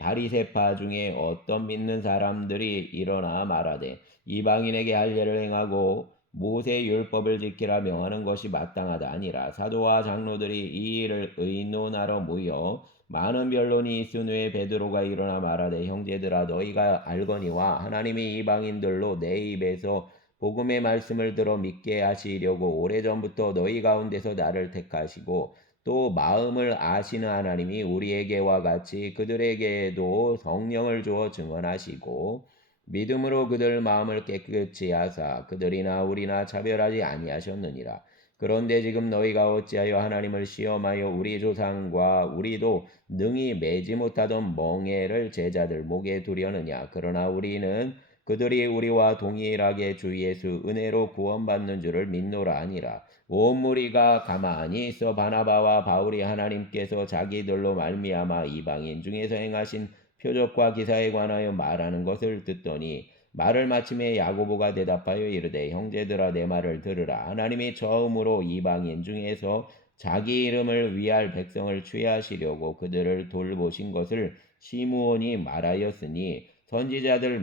바리새파 중에 어떤 믿는 사람들이 일어나 말하되 이방인에게 할례를 행하고 모세의 율법을 지키라 명하는 것이 마땅하다 아니라. 사도와 장로들이 이 일을 의논하러 모여 많은 변론이 있은 후에 베드로가 일어나 말하되 형제들아 너희가 알거니와 하나님이 이방인들로 내 입에서 복음의 말씀을 들어 믿게 하시려고 오래전부터 너희 가운데서 나를 택하시고 또 마음을 아시는 하나님이 우리에게와 같이 그들에게도 성령을 주어 증언하시고 믿음으로 그들 마음을 깨끗이 하사 그들이나 우리나 차별하지 아니하셨느니라. 그런데 지금 너희가 어찌하여 하나님을 시험하여 우리 조상과 우리도 능히 매지 못하던 멍에를 제자들 목에 두려느냐. 그러나 우리는 그들이 우리와 동일하게 주 예수 은혜로 구원받는 줄을 믿노라 하니라. 온 무리가 가만히 있어 바나바와 바울이 하나님께서 자기들로 말미암아 이방인 중에서 행하신 표적과 기사에 관하여 말하는 것을 듣더니 말을 마침에 야고보가 대답하여 이르되 형제들아 내 말을 들으라. 하나님이 처음으로 이방인 중에서 자기 이름을 위할 백성을 취하시려고 그들을 돌보신 것을 시므온이 말하였으니 선지자들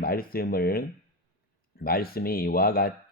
말씀이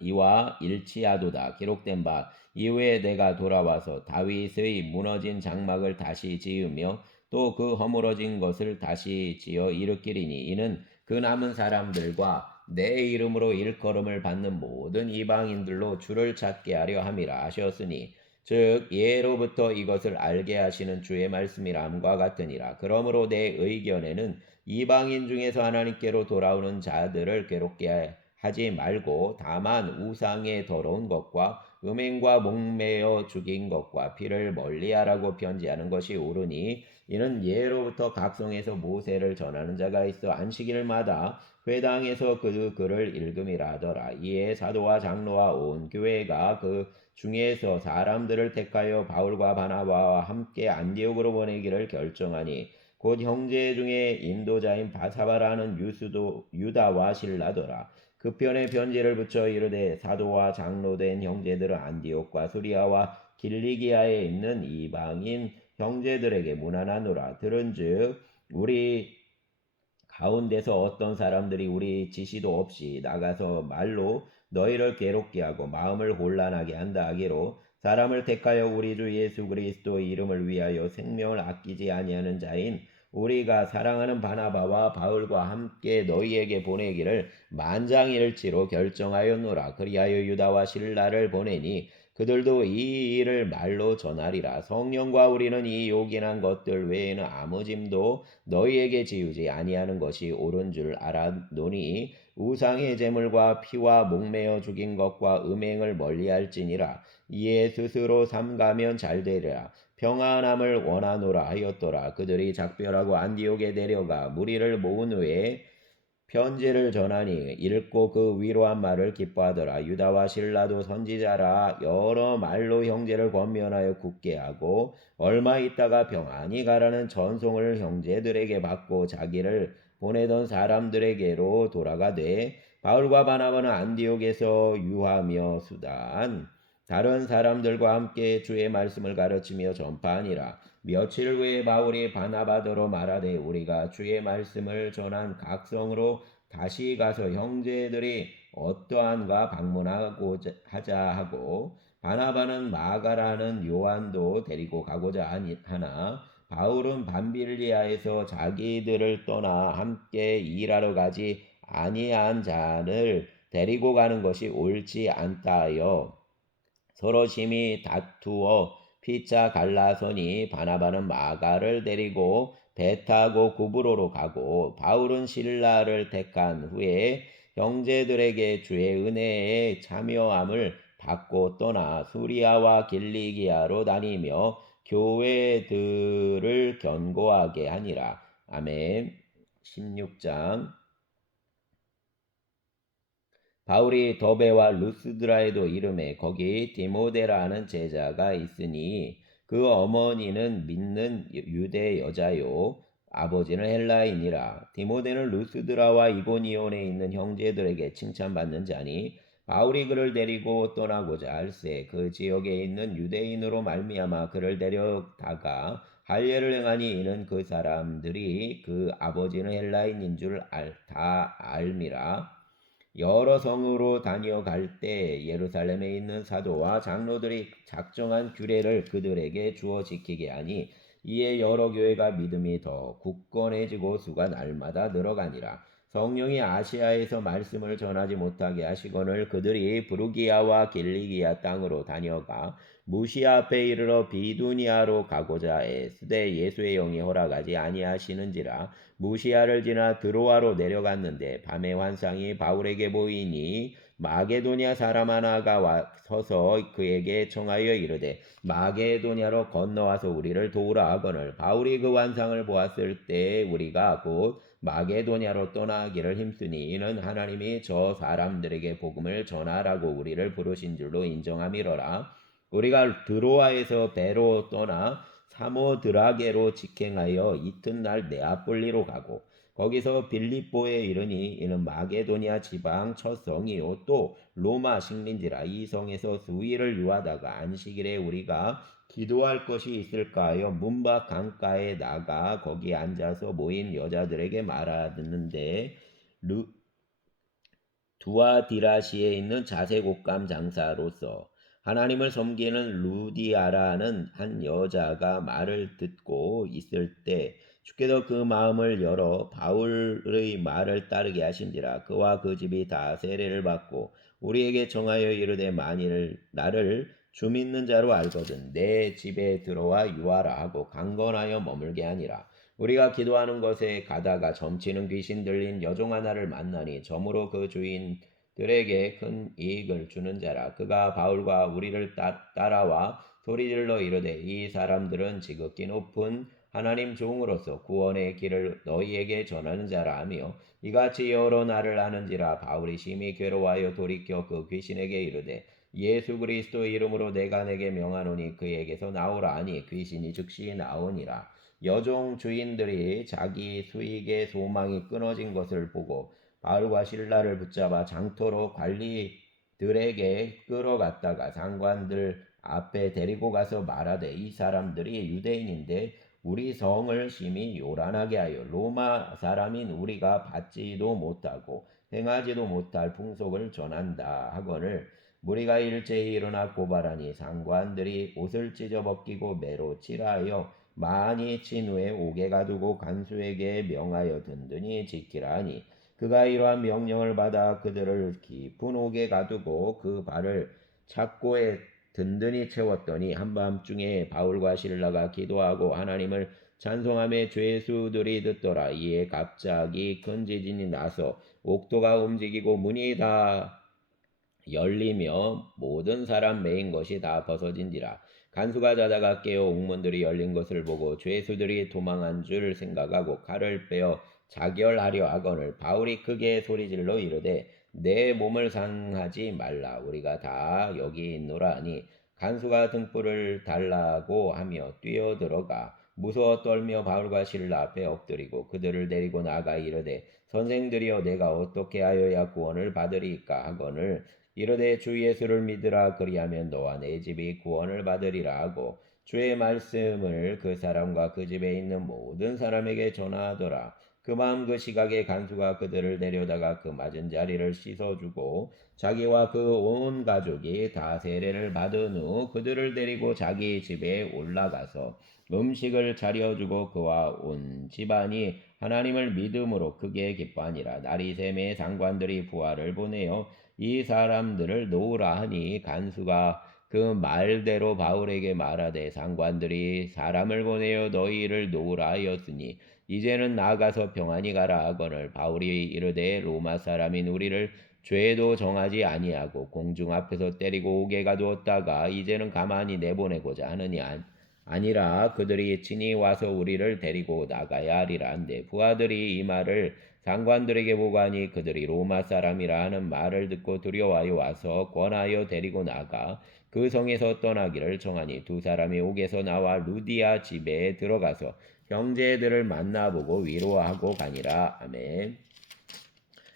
이와 일치하도다. 기록된 바 이후에 내가 돌아와서 다윗의 무너진 장막을 다시 지으며 또 그 허물어진 것을 다시 지어 일으키리니 이는 그 남은 사람들과 내 이름으로 일컬음을 받는 모든 이방인들로 주를 찾게 하려 함이라 하셨으니 즉 예로부터 이것을 알게 하시는 주의 말씀이람과 같으니라. 그러므로 내 의견에는 이방인 중에서 하나님께로 돌아오는 자들을 괴롭게 하지 말고 다만 우상의 더러운 것과 음행과 목매어 죽인 것과 피를 멀리하라고 편지하는 것이 옳으니 이는 예로부터 각성에서 모세를 전하는 자가 있어 안식일마다 회당에서 그 글을 읽음이라 하더라. 이에 사도와 장로와 온 교회가 그 중에서 사람들을 택하여 바울과 바나바와 함께 안디옥으로 보내기를 결정하니 곧 형제 중에 인도자인 바사바라는 유다와 실라더라. 그 편에 편지를 붙여 이르되 사도와 장로된 형제들은 안디옥과 수리아와 길리기아에 있는 이방인 형제들에게 문안하노라. 들은즉 우리 가운데서 어떤 사람들이 우리 지시도 없이 나가서 말로 너희를 괴롭게 하고 마음을 혼란하게 한다 하기로 사람을 택하여 우리 주 예수 그리스도의 이름을 위하여 생명을 아끼지 아니하는 자인 우리가 사랑하는 바나바와 바울과 함께 너희에게 보내기를 만장일치로 결정하였노라. 그리하여 유다와 실라를 보내니 그들도 이 일을 말로 전하리라. 성령과 우리는 이 요긴한 것들 외에는 아무 짐도 너희에게 지우지 아니하는 것이 옳은 줄 알았노니 우상의 제물과 피와 목매어 죽인 것과 음행을 멀리할지니라. 이에 스스로 삼가면 잘되리라. 평안함을 원하노라 하였더라. 그들이 작별하고 안디옥에 내려가 무리를 모은 후에 편지를 전하니 읽고 그 위로한 말을 기뻐하더라. 유다와 실라도 선지자라 여러 말로 형제를 권면하여 굳게 하고 얼마 있다가 평안히 가라는 전송을 형제들에게 받고 자기를 보내던 사람들에게로 돌아가되 바울과 바나바는 안디옥에서 유하며 수단 다른 사람들과 함께 주의 말씀을 가르치며 전파하니라. 며칠 후에 바울이 바나바더러 말하되 우리가 주의 말씀을 전한 각성으로 다시 가서 형제들이 어떠한가 방문하고자 하자 하고 바나바는 마가라는 요한도 데리고 가고자 하나 바울은 밤빌리아에서 자기들을 떠나 함께 일하러 가지 아니한 자를 데리고 가는 것이 옳지 않다 하여 서로 심히 다투어 피차 갈라서니 바나바는 마가를 데리고 배 타고 구브로로 가고 바울은 실라를 택한 후에 형제들에게 주의 은혜에 참여함을 받고 떠나 수리아와 길리기아로 다니며 교회들을 견고하게 하니라. 아멘. 16장. 바울이 더베와 루스드라에도 이름에 거기 디모데라는 제자가 있으니 그 어머니는 믿는 유대 여자요 아버지는 헬라인이라. 디모데는 루스드라와 이고니온에 있는 형제들에게 칭찬받는 자니 바울이 그를 데리고 떠나고자 할세 그 지역에 있는 유대인으로 말미암아 그를 데려다가 할례를 행하니 이는 그 사람들이 그 아버지는 헬라인인 줄 다 알미라. 여러 성으로 다녀갈 때 예루살렘에 있는 사도와 장로들이 작정한 규례를 그들에게 주어 지키게 하니 이에 여러 교회가 믿음이 더 굳건해지고 수가 날마다 늘어가니라. 성령이 아시아에서 말씀을 전하지 못하게 하시거늘 그들이 부르기아와 길리기아 땅으로 다녀가 무시아 앞에 이르러 비두니아로 가고자 애쓰되 예수의 영이 허락하지 아니하시는지라. 무시아를 지나 드로아로 내려갔는데 밤의 환상이 바울에게 보이니 마게도냐 사람 하나가 서서 그에게 청하여 이르되 마게도냐로 건너와서 우리를 도우라 하거늘 바울이 그 환상을 보았을 때 우리가 곧 마게도냐로 떠나기를 힘쓰니 이는 하나님이 저 사람들에게 복음을 전하라고 우리를 부르신 줄로 인정함이로라. 우리가 드로아에서 배로 떠나 사모드라게로 직행하여 이튿날 네아폴리로 가고 거기서 빌립보에 이르니 이는 마게도니아 지방 첫 성이요 또 로마 식민지라. 이 성에서 수일을 유하다가 안식일에 우리가 기도할 것이 있을까 하여 문밖 강가에 나가 거기 앉아서 모인 여자들에게 말하는데 두아디라시에 있는 자색옷감 장사로서 하나님을 섬기는 루디아라는 한 여자가 말을 듣고 있을 때 주께서 그 마음을 열어 바울의 말을 따르게 하신지라. 그와 그 집이 다 세례를 받고 우리에게 정하여 이르되 만일 나를 주 믿는 자로 알거든 내 집에 들어와 유하라 하고 강건하여 머물게 하니라. 우리가 기도하는 것에 가다가 점치는 귀신 들린 여종 하나를 만나니 점으로 그 주인들에게 큰 이익을 주는 자라. 그가 바울과 우리를 따라와 소리질러 이르되 이 사람들은 지극히 높은 하나님 종으로서 구원의 길을 너희에게 전하는 자라 하며 이같이 여러 날을 하는지라. 바울이 심히 괴로워하여 돌이켜 그 귀신에게 이르되 예수 그리스도 이름으로 내가 내게 명하노니 그에게서 나오라 하니 귀신이 즉시 나오니라. 여종 주인들이 자기 수익의 소망이 끊어진 것을 보고 바울과 실라를 붙잡아 장터로 관리들에게 끌어갔다가 장관들 앞에 데리고 가서 말하되 이 사람들이 유대인인데 우리 성을 심히 요란하게 하여 로마 사람인 우리가 받지도 못하고 행하지도 못할 풍속을 전한다 하거늘 무리가 일제히 일어나 고발하니 장관들이 옷을 찢어 벗기고 매로 칠하여 많이 친 후에 옥에 가두고 간수에게 명하여 든든히 지키라 하니 그가 이러한 명령을 받아 그들을 깊은 옥에 가두고 그 발을 착고에 든든히 채웠더니 한밤중에 바울과 실라가 기도하고 하나님을 찬송하며 죄수들이 듣더라. 이에 갑자기 큰 지진이 나서 옥도가 움직이고 문이 다 열리며 모든 사람 메인 것이 다 벗어진지라. 간수가 자다가 깨어 옥문들이 열린 것을 보고 죄수들이 도망한 줄 생각하고 칼을 빼어 자결하려 하거늘 바울이 크게 소리질러 이르되 내 몸을 상하지 말라 우리가 다 여기 있노라 하니 간수가 등불을 달라고 하며 뛰어들어가 무서워 떨며 바울과 실라 앞에 엎드리고 그들을 데리고 나가 이르되 선생들이여 내가 어떻게 하여야 구원을 받으리까 하거늘 이르되 주 예수를 믿으라 그리하면 너와 내 집이 구원을 받으리라 하고 주의 말씀을 그 사람과 그 집에 있는 모든 사람에게 전하더라. 그 마음 그 시각에 간수가 그들을 데려다가 그 맞은 자리를 씻어주고 자기와 그 온 가족이 다 세례를 받은 후 그들을 데리고 자기 집에 올라가서 음식을 차려주고 그와 온 집안이 하나님을 믿음으로 크게 기뻐하니라. 날이 새매 상관들이 부하를 보내어 이 사람들을 놓으라 하니 간수가 그 말대로 바울에게 말하되 상관들이 사람을 보내어 너희를 놓으라 하였으니 이제는 나가서 평안히 가라 하거늘 바울이 이르되 로마 사람인 우리를 죄도 정하지 아니하고 공중 앞에서 때리고 옥에 가두었다가 이제는 가만히 내보내고자 하느니 아니라 그들이 친히 와서 우리를 데리고 나가야 하리라 한데 부하들이 이 말을 상관들에게 보고하니 그들이 로마 사람이라 하는 말을 듣고 두려워하여 와서 권하여 데리고 나가 그 성에서 떠나기를 청하니 두 사람이 옥에서 나와 루디아 집에 들어가서 형제들을 만나보고 위로하고 가니라. 아멘.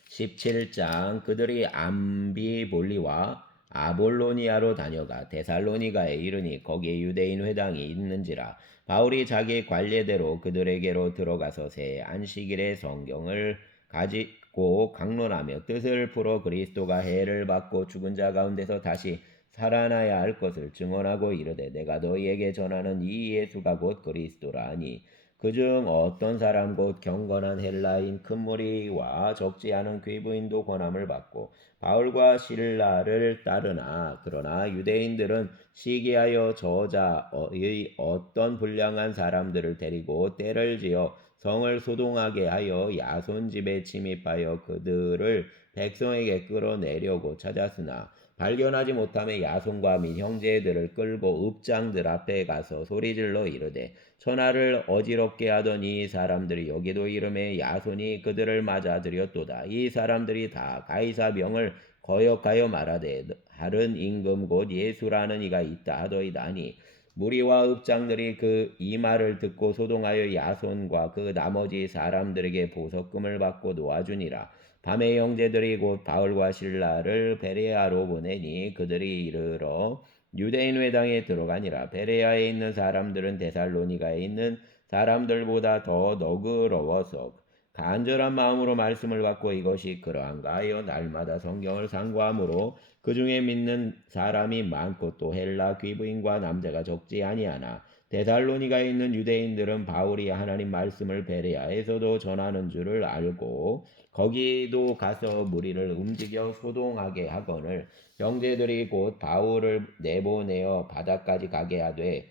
17장 그들이 암비볼리와 아볼로니아로 다녀가 데살로니가에 이르니 거기에 유대인 회당이 있는지라 바울이 자기 관례대로 그들에게로 들어가서 새 안식일에 성경을 가지고 강론하며 뜻을 풀어 그리스도가 해를 받고 죽은 자 가운데서 다시 살아나야 할 것을 증언하고 이르되 내가 너희에게 전하는 이 예수가 곧 그리스도라 하니 그중 어떤 사람 곧 경건한 헬라인 큰 무리와 적지 않은 귀부인도 권함을 받고 바울과 실라를 따르나 그러나 유대인들은 시기하여 저자의 어떤 불량한 사람들을 데리고 때를 지어 성을 소동하게 하여 야손 집에 침입하여 그들을 백성에게 끌어내려고 찾았으나 발견하지 못하며 야손과 및 형제들을 끌고 읍장들 앞에 가서 소리질러 이르되 천하를 어지럽게 하던 이 사람들이 여기도 이름에 야손이 그들을 맞아들였도다. 이 사람들이 다 가이사 명을 거역하여 말하되 다른 임금 곧 예수라는 이가 있다 하더이다니 무리와 읍장들이 그 이 말을 듣고 소동하여 야손과 그 나머지 사람들에게 보석금을 받고 놓아주니라. 밤에 형제들이 곧 바울과 실라를 베레아로 보내니 그들이 이르러 유대인 회당에 들어가니라. 베레아에 있는 사람들은 데살로니가에 있는 사람들보다 더 너그러워서 간절한 마음으로 말씀을 받고 이것이 그러한가 하여 날마다 성경을 상고함으로 그 중에 믿는 사람이 많고 또 헬라 귀부인과 남자가 적지 아니하나 데살로니가에 있는 유대인들은 바울이 하나님 말씀을 베레아에서도 전하는 줄을 알고 거기도 가서 무리를 움직여 소동하게 하거늘 형제들이 곧 바울을 내보내어 바다까지 가게 하되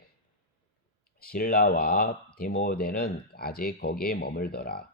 실라와 디모데는 아직 거기에 머물더라.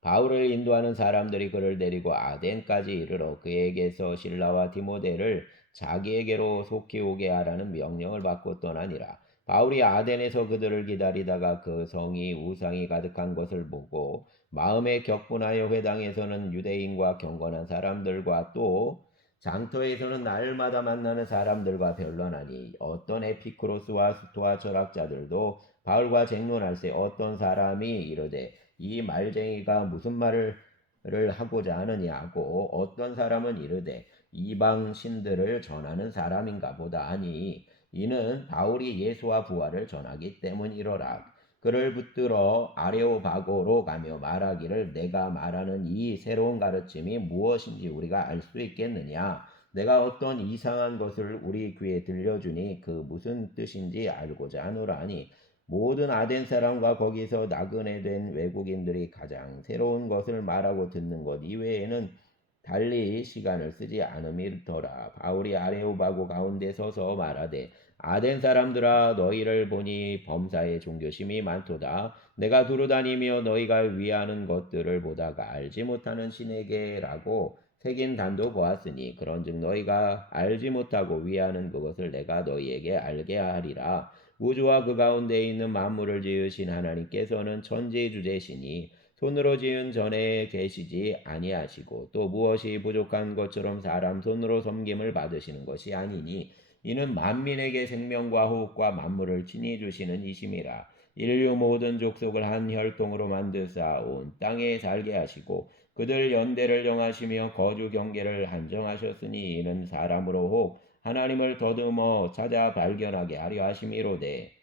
바울을 인도하는 사람들이 그를 데리고 아덴까지 이르러 그에게서 실라와 디모데를 자기에게로 속히 오게 하라는 명령을 받고 떠나니라. 바울이 아덴에서 그들을 기다리다가 그 성이 우상이 가득한 것을 보고 마음에 격분하여 회당에서는 유대인과 경건한 사람들과 또 장터에서는 날마다 만나는 사람들과 변론하니 어떤 에피쿠로스와 스토아 철학자들도 바울과 쟁론할세 어떤 사람이 이르되 이 말쟁이가 무슨 말을 하고자 하느냐고 어떤 사람은 이르되 이방 신들을 전하는 사람인가 보다 하니 이는 바울이 예수와 부활을 전하기 때문이로라. 그를 붙들어 아레오바고로 가며 말하기를 내가 말하는 이 새로운 가르침이 무엇인지 우리가 알 수 있겠느냐. 내가 어떤 이상한 것을 우리 귀에 들려주니 그 무슨 뜻인지 알고자 하노라 하니 모든 아덴 사람과 거기서 나그네 된 외국인들이 가장 새로운 것을 말하고 듣는 것 이외에는 달리 시간을 쓰지 않음이더라. 바울이 아레오바고 가운데 서서 말하되 아덴 사람들아 너희를 보니 범사에 종교심이 많도다. 내가 두루다니며 너희가 위하는 것들을 보다가 알지 못하는 신에게라고 새긴 단도 보았으니 그런즉 너희가 알지 못하고 위하는 그것을 내가 너희에게 알게 하리라. 우주와 그 가운데 있는 만물을 지으신 하나님께서는 천지주제시니 손으로 지은 전에 계시지 아니하시고 또 무엇이 부족한 것처럼 사람 손으로 섬김을 받으시는 것이 아니니 이는 만민에게 생명과 호흡과 만물을 친히 주시는 이심이라. 인류 모든 족속을 한 혈통으로 만드사 온 땅에 살게 하시고 그들 연대를 정하시며 거주 경계를 한정하셨으니 이는 사람으로 혹 하나님을 더듬어 찾아 발견하게 하려 하심이로되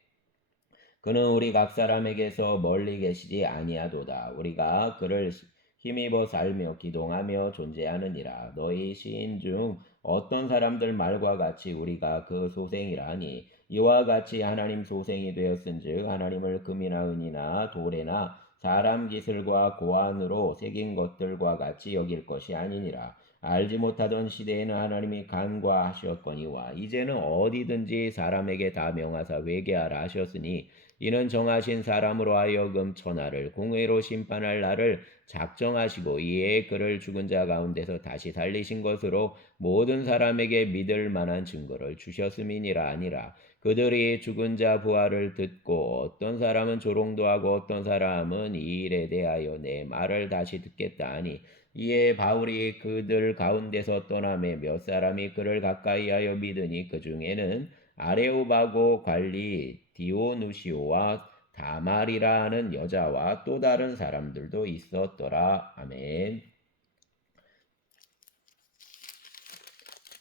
그는 우리 각 사람에게서 멀리 계시지 아니하도다. 우리가 그를 힘입어 살며 기동하며 존재하느니라. 너희 시인 중 어떤 사람들 말과 같이 우리가 그 소생이라 하니 이와 같이 하나님 소생이 되었은즉 하나님을 금이나 은이나 돌에나 사람 기술과 고안으로 새긴 것들과 같이 여길 것이 아니니라. 알지 못하던 시대에는 하나님이 간과하셨거니와 이제는 어디든지 사람에게 다 명하사 회개하라 하셨으니 이는 정하신 사람으로 하여금 천하를 공의로 심판할 날을 작정하시고 이에 그를 죽은 자 가운데서 다시 살리신 것으로 모든 사람에게 믿을 만한 증거를 주셨음이니라. 아니라 그들이 죽은 자 부활을 듣고 어떤 사람은 조롱도 하고 어떤 사람은 이 일에 대하여 내 말을 다시 듣겠다 하니 이에 바울이 그들 가운데서 떠나매 몇 사람이 그를 가까이하여 믿으니 그 중에는 아레오바고 관리 디오누시오와 다말이라는 여자와 또 다른 사람들도 있었더라. 아멘.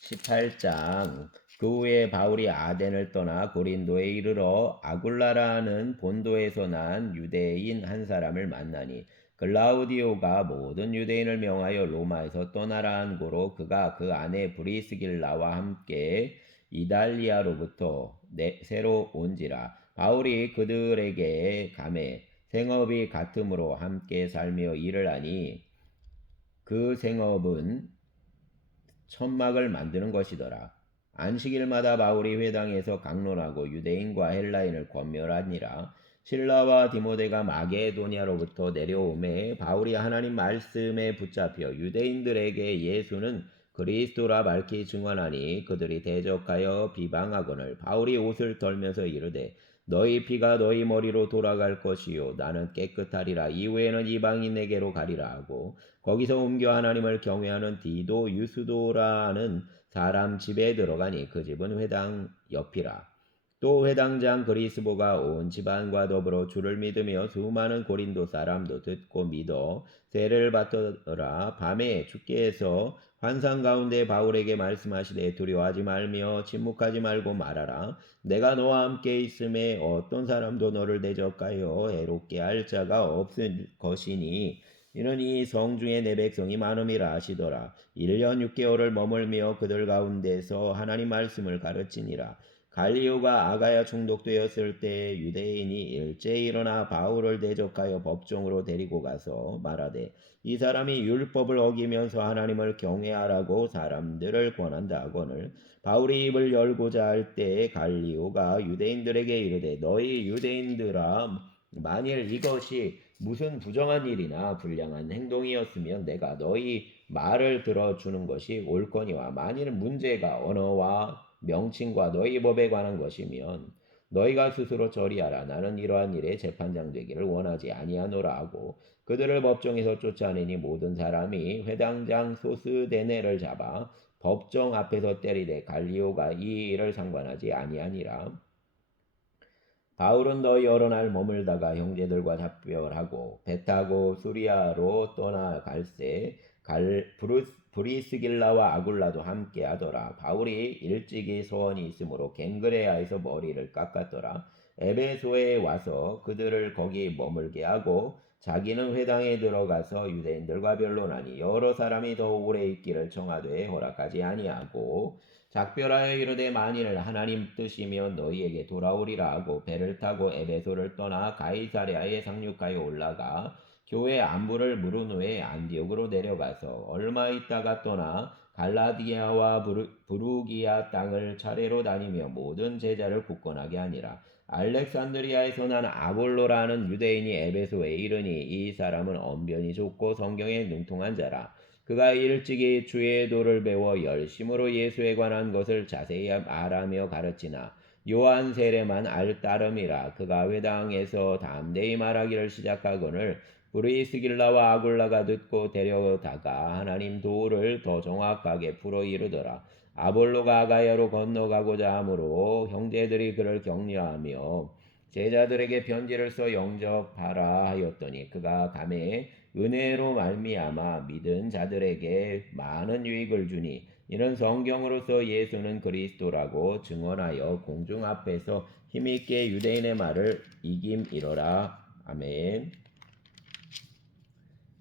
18장. 그 후에 바울이 아덴을 떠나 고린도에 이르러 아굴라라는 본도에서 난 유대인 한 사람을 만나니 글라우디오가 모든 유대인을 명하여 로마에서 떠나라 한 고로 그가 그 아내 브리스길라와 함께 이달리아로부터 새로 온지라. 바울이 그들에게 가매 생업이 같으므로 함께 살며 일을 하니 그 생업은 천막을 만드는 것이더라. 안식일마다 바울이 회당에서 강론하고 유대인과 헬라인을 권멸하니라. 실라와 디모데가 마게도니아로부터 내려오매 바울이 하나님 말씀에 붙잡혀 유대인들에게 예수는 그리스도라 밝히 증언하니 그들이 대적하여 비방하거늘 바울이 옷을 덜면서 이르되 너희 피가 너희 머리로 돌아갈 것이요 나는 깨끗하리라. 이후에는 이방인에게로 가리라 하고 거기서 옮겨 하나님을 경외하는 디도 유스도라는 사람 집에 들어가니 그 집은 회당 옆이라. 또 회당장 그리스보가 온 집안과 더불어 주를 믿으며 수많은 고린도 사람도 듣고 믿어 세례를 받더라. 밤에 주께 해서 환상 가운데 바울에게 말씀하시되 두려워하지 말며 침묵하지 말고 말하라. 내가 너와 함께 있음에 어떤 사람도 너를 대적하여 해롭게 할 자가 없을 것이니 이는 이 성중에 내 백성이 많음이라 하시더라. 1년 6개월을 머물며 그들 가운데서 하나님 말씀을 가르치니라. 갈리오가 아가야 총독되었을 때 유대인이 일제히 일어나 바울을 대적하여 법정으로 데리고 가서 말하되 이 사람이 율법을 어기면서 하나님을 경외하라고 사람들을 권한다 하거늘 바울이 입을 열고자 할 때 갈리오가 유대인들에게 이르되 너희 유대인들아 만일 이것이 무슨 부정한 일이나 불량한 행동이었으면 내가 너희 말을 들어주는 것이 옳거니와 만일 문제가 언어와 명칭과 너희 법에 관한 것이면 너희가 스스로 처리하라. 나는 이러한 일에 재판장 되기를 원하지 아니하노라 하고 그들을 법정에서 쫓아내니 모든 사람이 회당장 소스데네를 잡아 법정 앞에서 때리되 갈리오가 이 일을 상관하지 아니하니라. 바울은 더 여러 날 머물다가 형제들과 작별하고 배 타고 수리아로 떠나갈새 브리스길라와 아굴라도 함께 하더라. 바울이 일찍이 소원이 있으므로 갱그레아에서 머리를 깎았더라. 에베소에 와서 그들을 거기 머물게 하고 자기는 회당에 들어가서 유대인들과 변론하니 여러 사람이 더 오래 있기를 청하되 허락하지 아니하고 작별하여 이르되 만일 하나님 뜻이면 너희에게 돌아오리라 하고 배를 타고 에베소를 떠나 가이사랴에 상륙하여 올라가 교회 안부를 물은 후에 안디옥으로 내려가서 얼마 있다가 떠나 갈라디아와 부르기아 땅을 차례로 다니며 모든 제자를 굳건하게 하니라. 알렉산드리아에서 난 아볼로라는 유대인이 에베소에 이르니 이 사람은 언변이 좋고 성경에 능통한 자라. 그가 일찍이 주의 도를 배워 열심으로 예수에 관한 것을 자세히 말하며 가르치나 요한 세례만 따름이라. 그가 회당에서 담대히 말하기를 시작하거늘 브리스길라와 아굴라가 듣고 데려다가 하나님 도를 더 정확하게 풀어 이르더라. 아볼로가 아가야로 건너가고자 하므로 형제들이 그를 격려하며 제자들에게 편지를 써 영접하라 하였더니 그가 감에 은혜로 말미암아 믿은 자들에게 많은 유익을 주니 이는 성경으로서 예수는 그리스도라고 증언하여 공중 앞에서 힘있게 유대인의 말을 이김이로라. 아멘.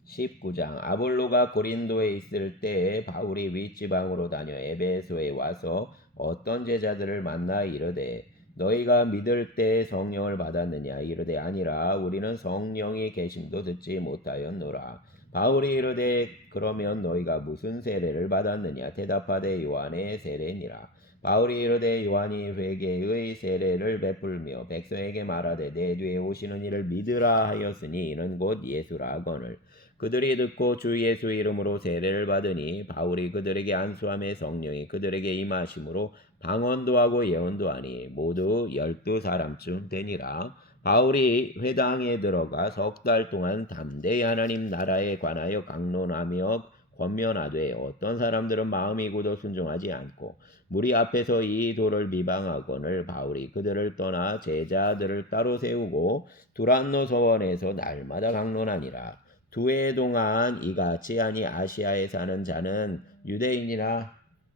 19장. 아볼로가 고린도에 있을 때에 바울이 윗지방으로 다녀 에베소에 와서 어떤 제자들을 만나 이르되 너희가 믿을 때 성령을 받았느냐 이르되 아니라 우리는 성령이 계심도 듣지 못하였노라. 바울이 이르되 그러면 너희가 무슨 세례를 받았느냐 대답하되 요한의 세례니라. 바울이 이르되 요한이 회개의 세례를 베풀며 백성에게 말하되 내 뒤에 오시는 이를 믿으라 하였으니 이는 곧 예수라 하거늘 그들이 듣고 주 예수 이름으로 세례를 받으니 바울이 그들에게 안수함에 성령이 그들에게 임하심으로 방언도 하고 예언도 하니 모두 12사람쯤 되니라. 바울이 회당에 들어가 석 달 동안 담대히 하나님 나라에 관하여 강론하며 권면하되 어떤 사람들은 마음이 굳어 순종하지 않고 무리 앞에서 이 도를 비방하거늘 바울이 그들을 떠나 제자들을 따로 세우고 두란노 서원에서 날마다 강론하니라. 2해 동안 이같이 하니 아시아에 사는 자는 유대인이나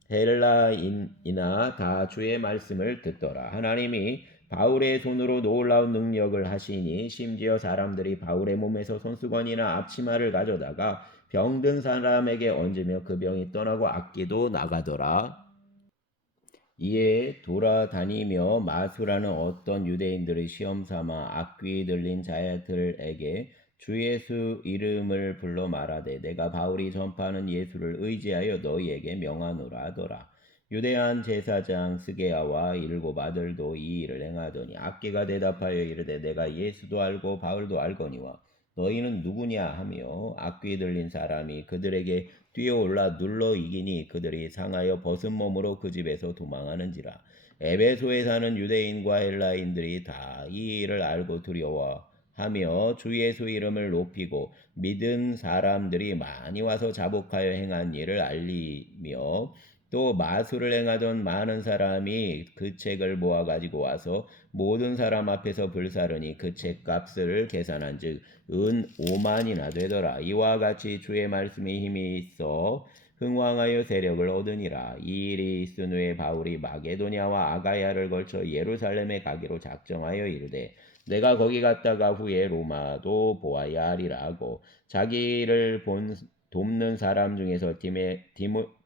헬라인이나 다 주의 말씀을 듣더라. 하나님이 바울의 손으로 놀라운 능력을 하시니 심지어 사람들이 바울의 몸에서 손수건이나 앞치마를 가져다가 병든 사람에게 얹으며 그 병이 떠나고 악기도 나가더라. 이에 돌아다니며 마수라는 어떤 유대인들의 시험삼아 악귀 들린 자들에게 주 예수 이름을 불러 말하되 내가 바울이 전파하는 예수를 의지하여 너희에게 명하노라 하더라. 유대한 제사장 스게야와 7 아들도 이 일을 행하더니 악귀가 대답하여 이르되 내가 예수도 알고 바울도 알거니와 너희는 누구냐 하며 악귀 들린 사람이 그들에게 뛰어올라 눌러 이기니 그들이 상하여 벗은 몸으로 그 집에서 도망하는지라. 에베소에 사는 유대인과 헬라인들이 다 이 일을 알고 두려워하며 주 예수 이름을 높이고 믿은 사람들이 많이 와서 자복하여 행한 일을 알리며 또 마술을 행하던 많은 사람이 그 책을 모아 가지고 와서 모든 사람 앞에서 불사르니 그 책값을 계산한즉 은 5만이나 되더라. 이와 같이 주의 말씀에 힘이 있어 흥왕하여 세력을 얻으니라. 이 일이 있은 후에 바울이 마게도냐와 아가야를 걸쳐 예루살렘에 가기로 작정하여 이르되 내가 거기 갔다가 후에 로마도 보아야 하리라 하고 자기를 돕는 사람 중에서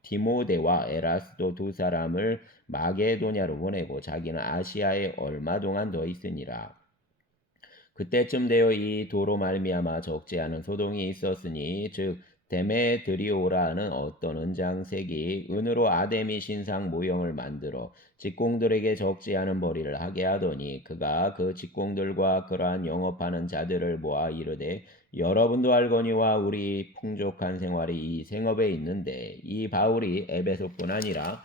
디모데와 에라스도 2사람을 마게도냐로 보내고 자기는 아시아에 얼마 동안 더 있으니라. 그때쯤 되어 이 도로 말미암아 적지 않은 소동이 있었으니 즉 데메드리오라 하는 어떤 은장색이 은으로 아데미 신상 모형을 만들어 직공들에게 적지 않은 벌이를 하게 하더니 그가 그 직공들과 그러한 영업하는 자들을 모아 이르되 여러분도 알거니와 우리 풍족한 생활이 이 생업에 있는데 이 바울이 에베소뿐 아니라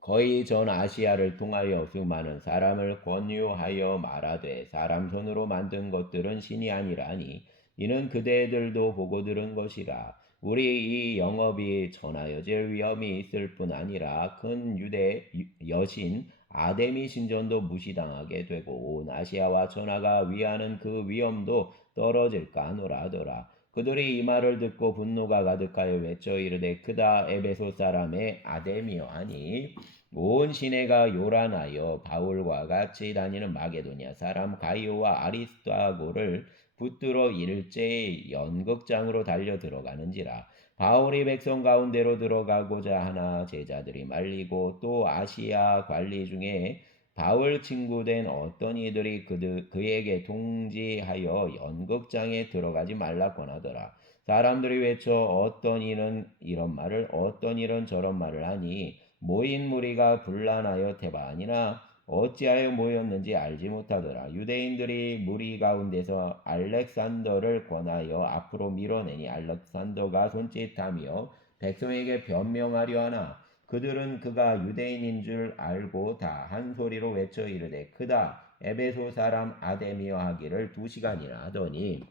거의 전 아시아를 통하여 수많은 사람을 권유하여 말하되 사람 손으로 만든 것들은 신이 아니라니 이는 그대들도 보고 들은 것이라. 우리 이 영업이 전하여질 위험이 있을 뿐 아니라 큰 유대 여신 아데미 신전도 무시당하게 되고 온 아시아와 전하가 위하는 그 위험도 떨어질까 하노라 하더라. 그들이 이 말을 듣고 분노가 가득하여 외쳐 이르되 크다 에베소 사람의 아데미여 하니 온 시내가 요란하여 바울과 같이 다니는 마게도냐 사람 가이오와 아리스토고를 붙들어 일제히 연극장으로 달려 들어가는지라. 바울이 백성 가운데로 들어가고자 하나 제자들이 말리고 또 아시아 관리 중에 바울 친구된 어떤 이들이 그에게 통지하여 연극장에 들어가지 말라 권하더라. 사람들이 외쳐 어떤 이는 이런 말을 어떤 이는 저런 말을 하니 모인 무리가 분란하여 태반이나 어찌하여 모였는지 알지 못하더라. 유대인들이 무리 가운데서 알렉산더를 권하여 앞으로 밀어내니 알렉산더가 손짓하며 백성에게 변명하려 하나 그들은 그가 유대인인 줄 알고 다 한 소리로 외쳐 이르되 크다 에베소 사람 아데미어 하기를 2시간이나 하더니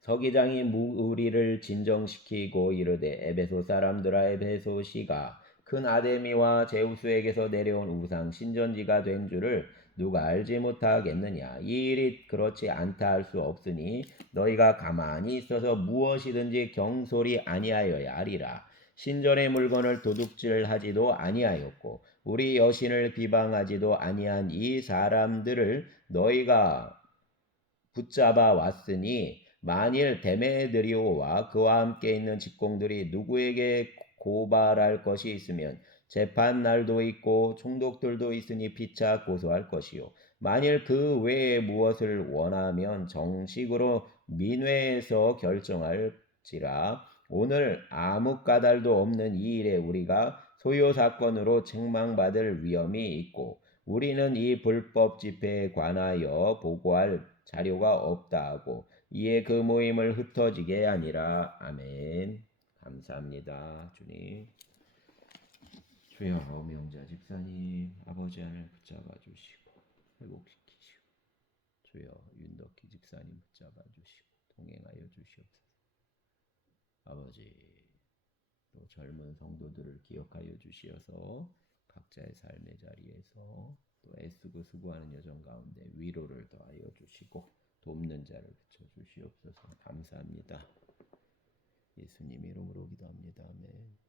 서기장이 무리를 진정시키고 이르되 에베소 사람들아 에베소시가 큰 아데미와 제우스에게서 내려온 우상 신전지가 된 줄을 누가 알지 못하겠느냐. 이 일이 그렇지 않다 할 수 없으니 너희가 가만히 있어서 무엇이든지 경솔이 아니하여야 하리라. 신전의 물건을 도둑질하지도 아니하였고 우리 여신을 비방하지도 아니한 이 사람들을 너희가 붙잡아 왔으니 만일 데메드리오와 그와 함께 있는 직공들이 누구에게 고발할 것이 있으면 재판 날도 있고 총독들도 있으니 피차 고소할 것이요. 만일 그 외에 무엇을 원하면 정식으로 민회에서 결정할지라. 오늘 아무 까닭도 없는 이 일에 우리가 소요 사건으로 책망받을 위험이 있고 우리는 이 불법 집회에 관하여 보고할 자료가 없다 하고 이에 그 모임을 흩어지게 하니라. 아멘. 감사합니다. 주님. 주여 명자 집사님 아버지 안을 붙잡아 주시고 회복시키시고 주여 윤덕희 집사님 붙잡아 주시고 동행하여 주시옵소서. 아버지 또 젊은 성도들을 기억하여 주시어서 각자의 삶의 자리에서 또 애쓰고 수고하는 여정 가운데 위로를 더하여 주시고 돕는 자를 붙여 주시옵소서. 감사합니다. 예수님 이름으로 기도합니다. 아멘.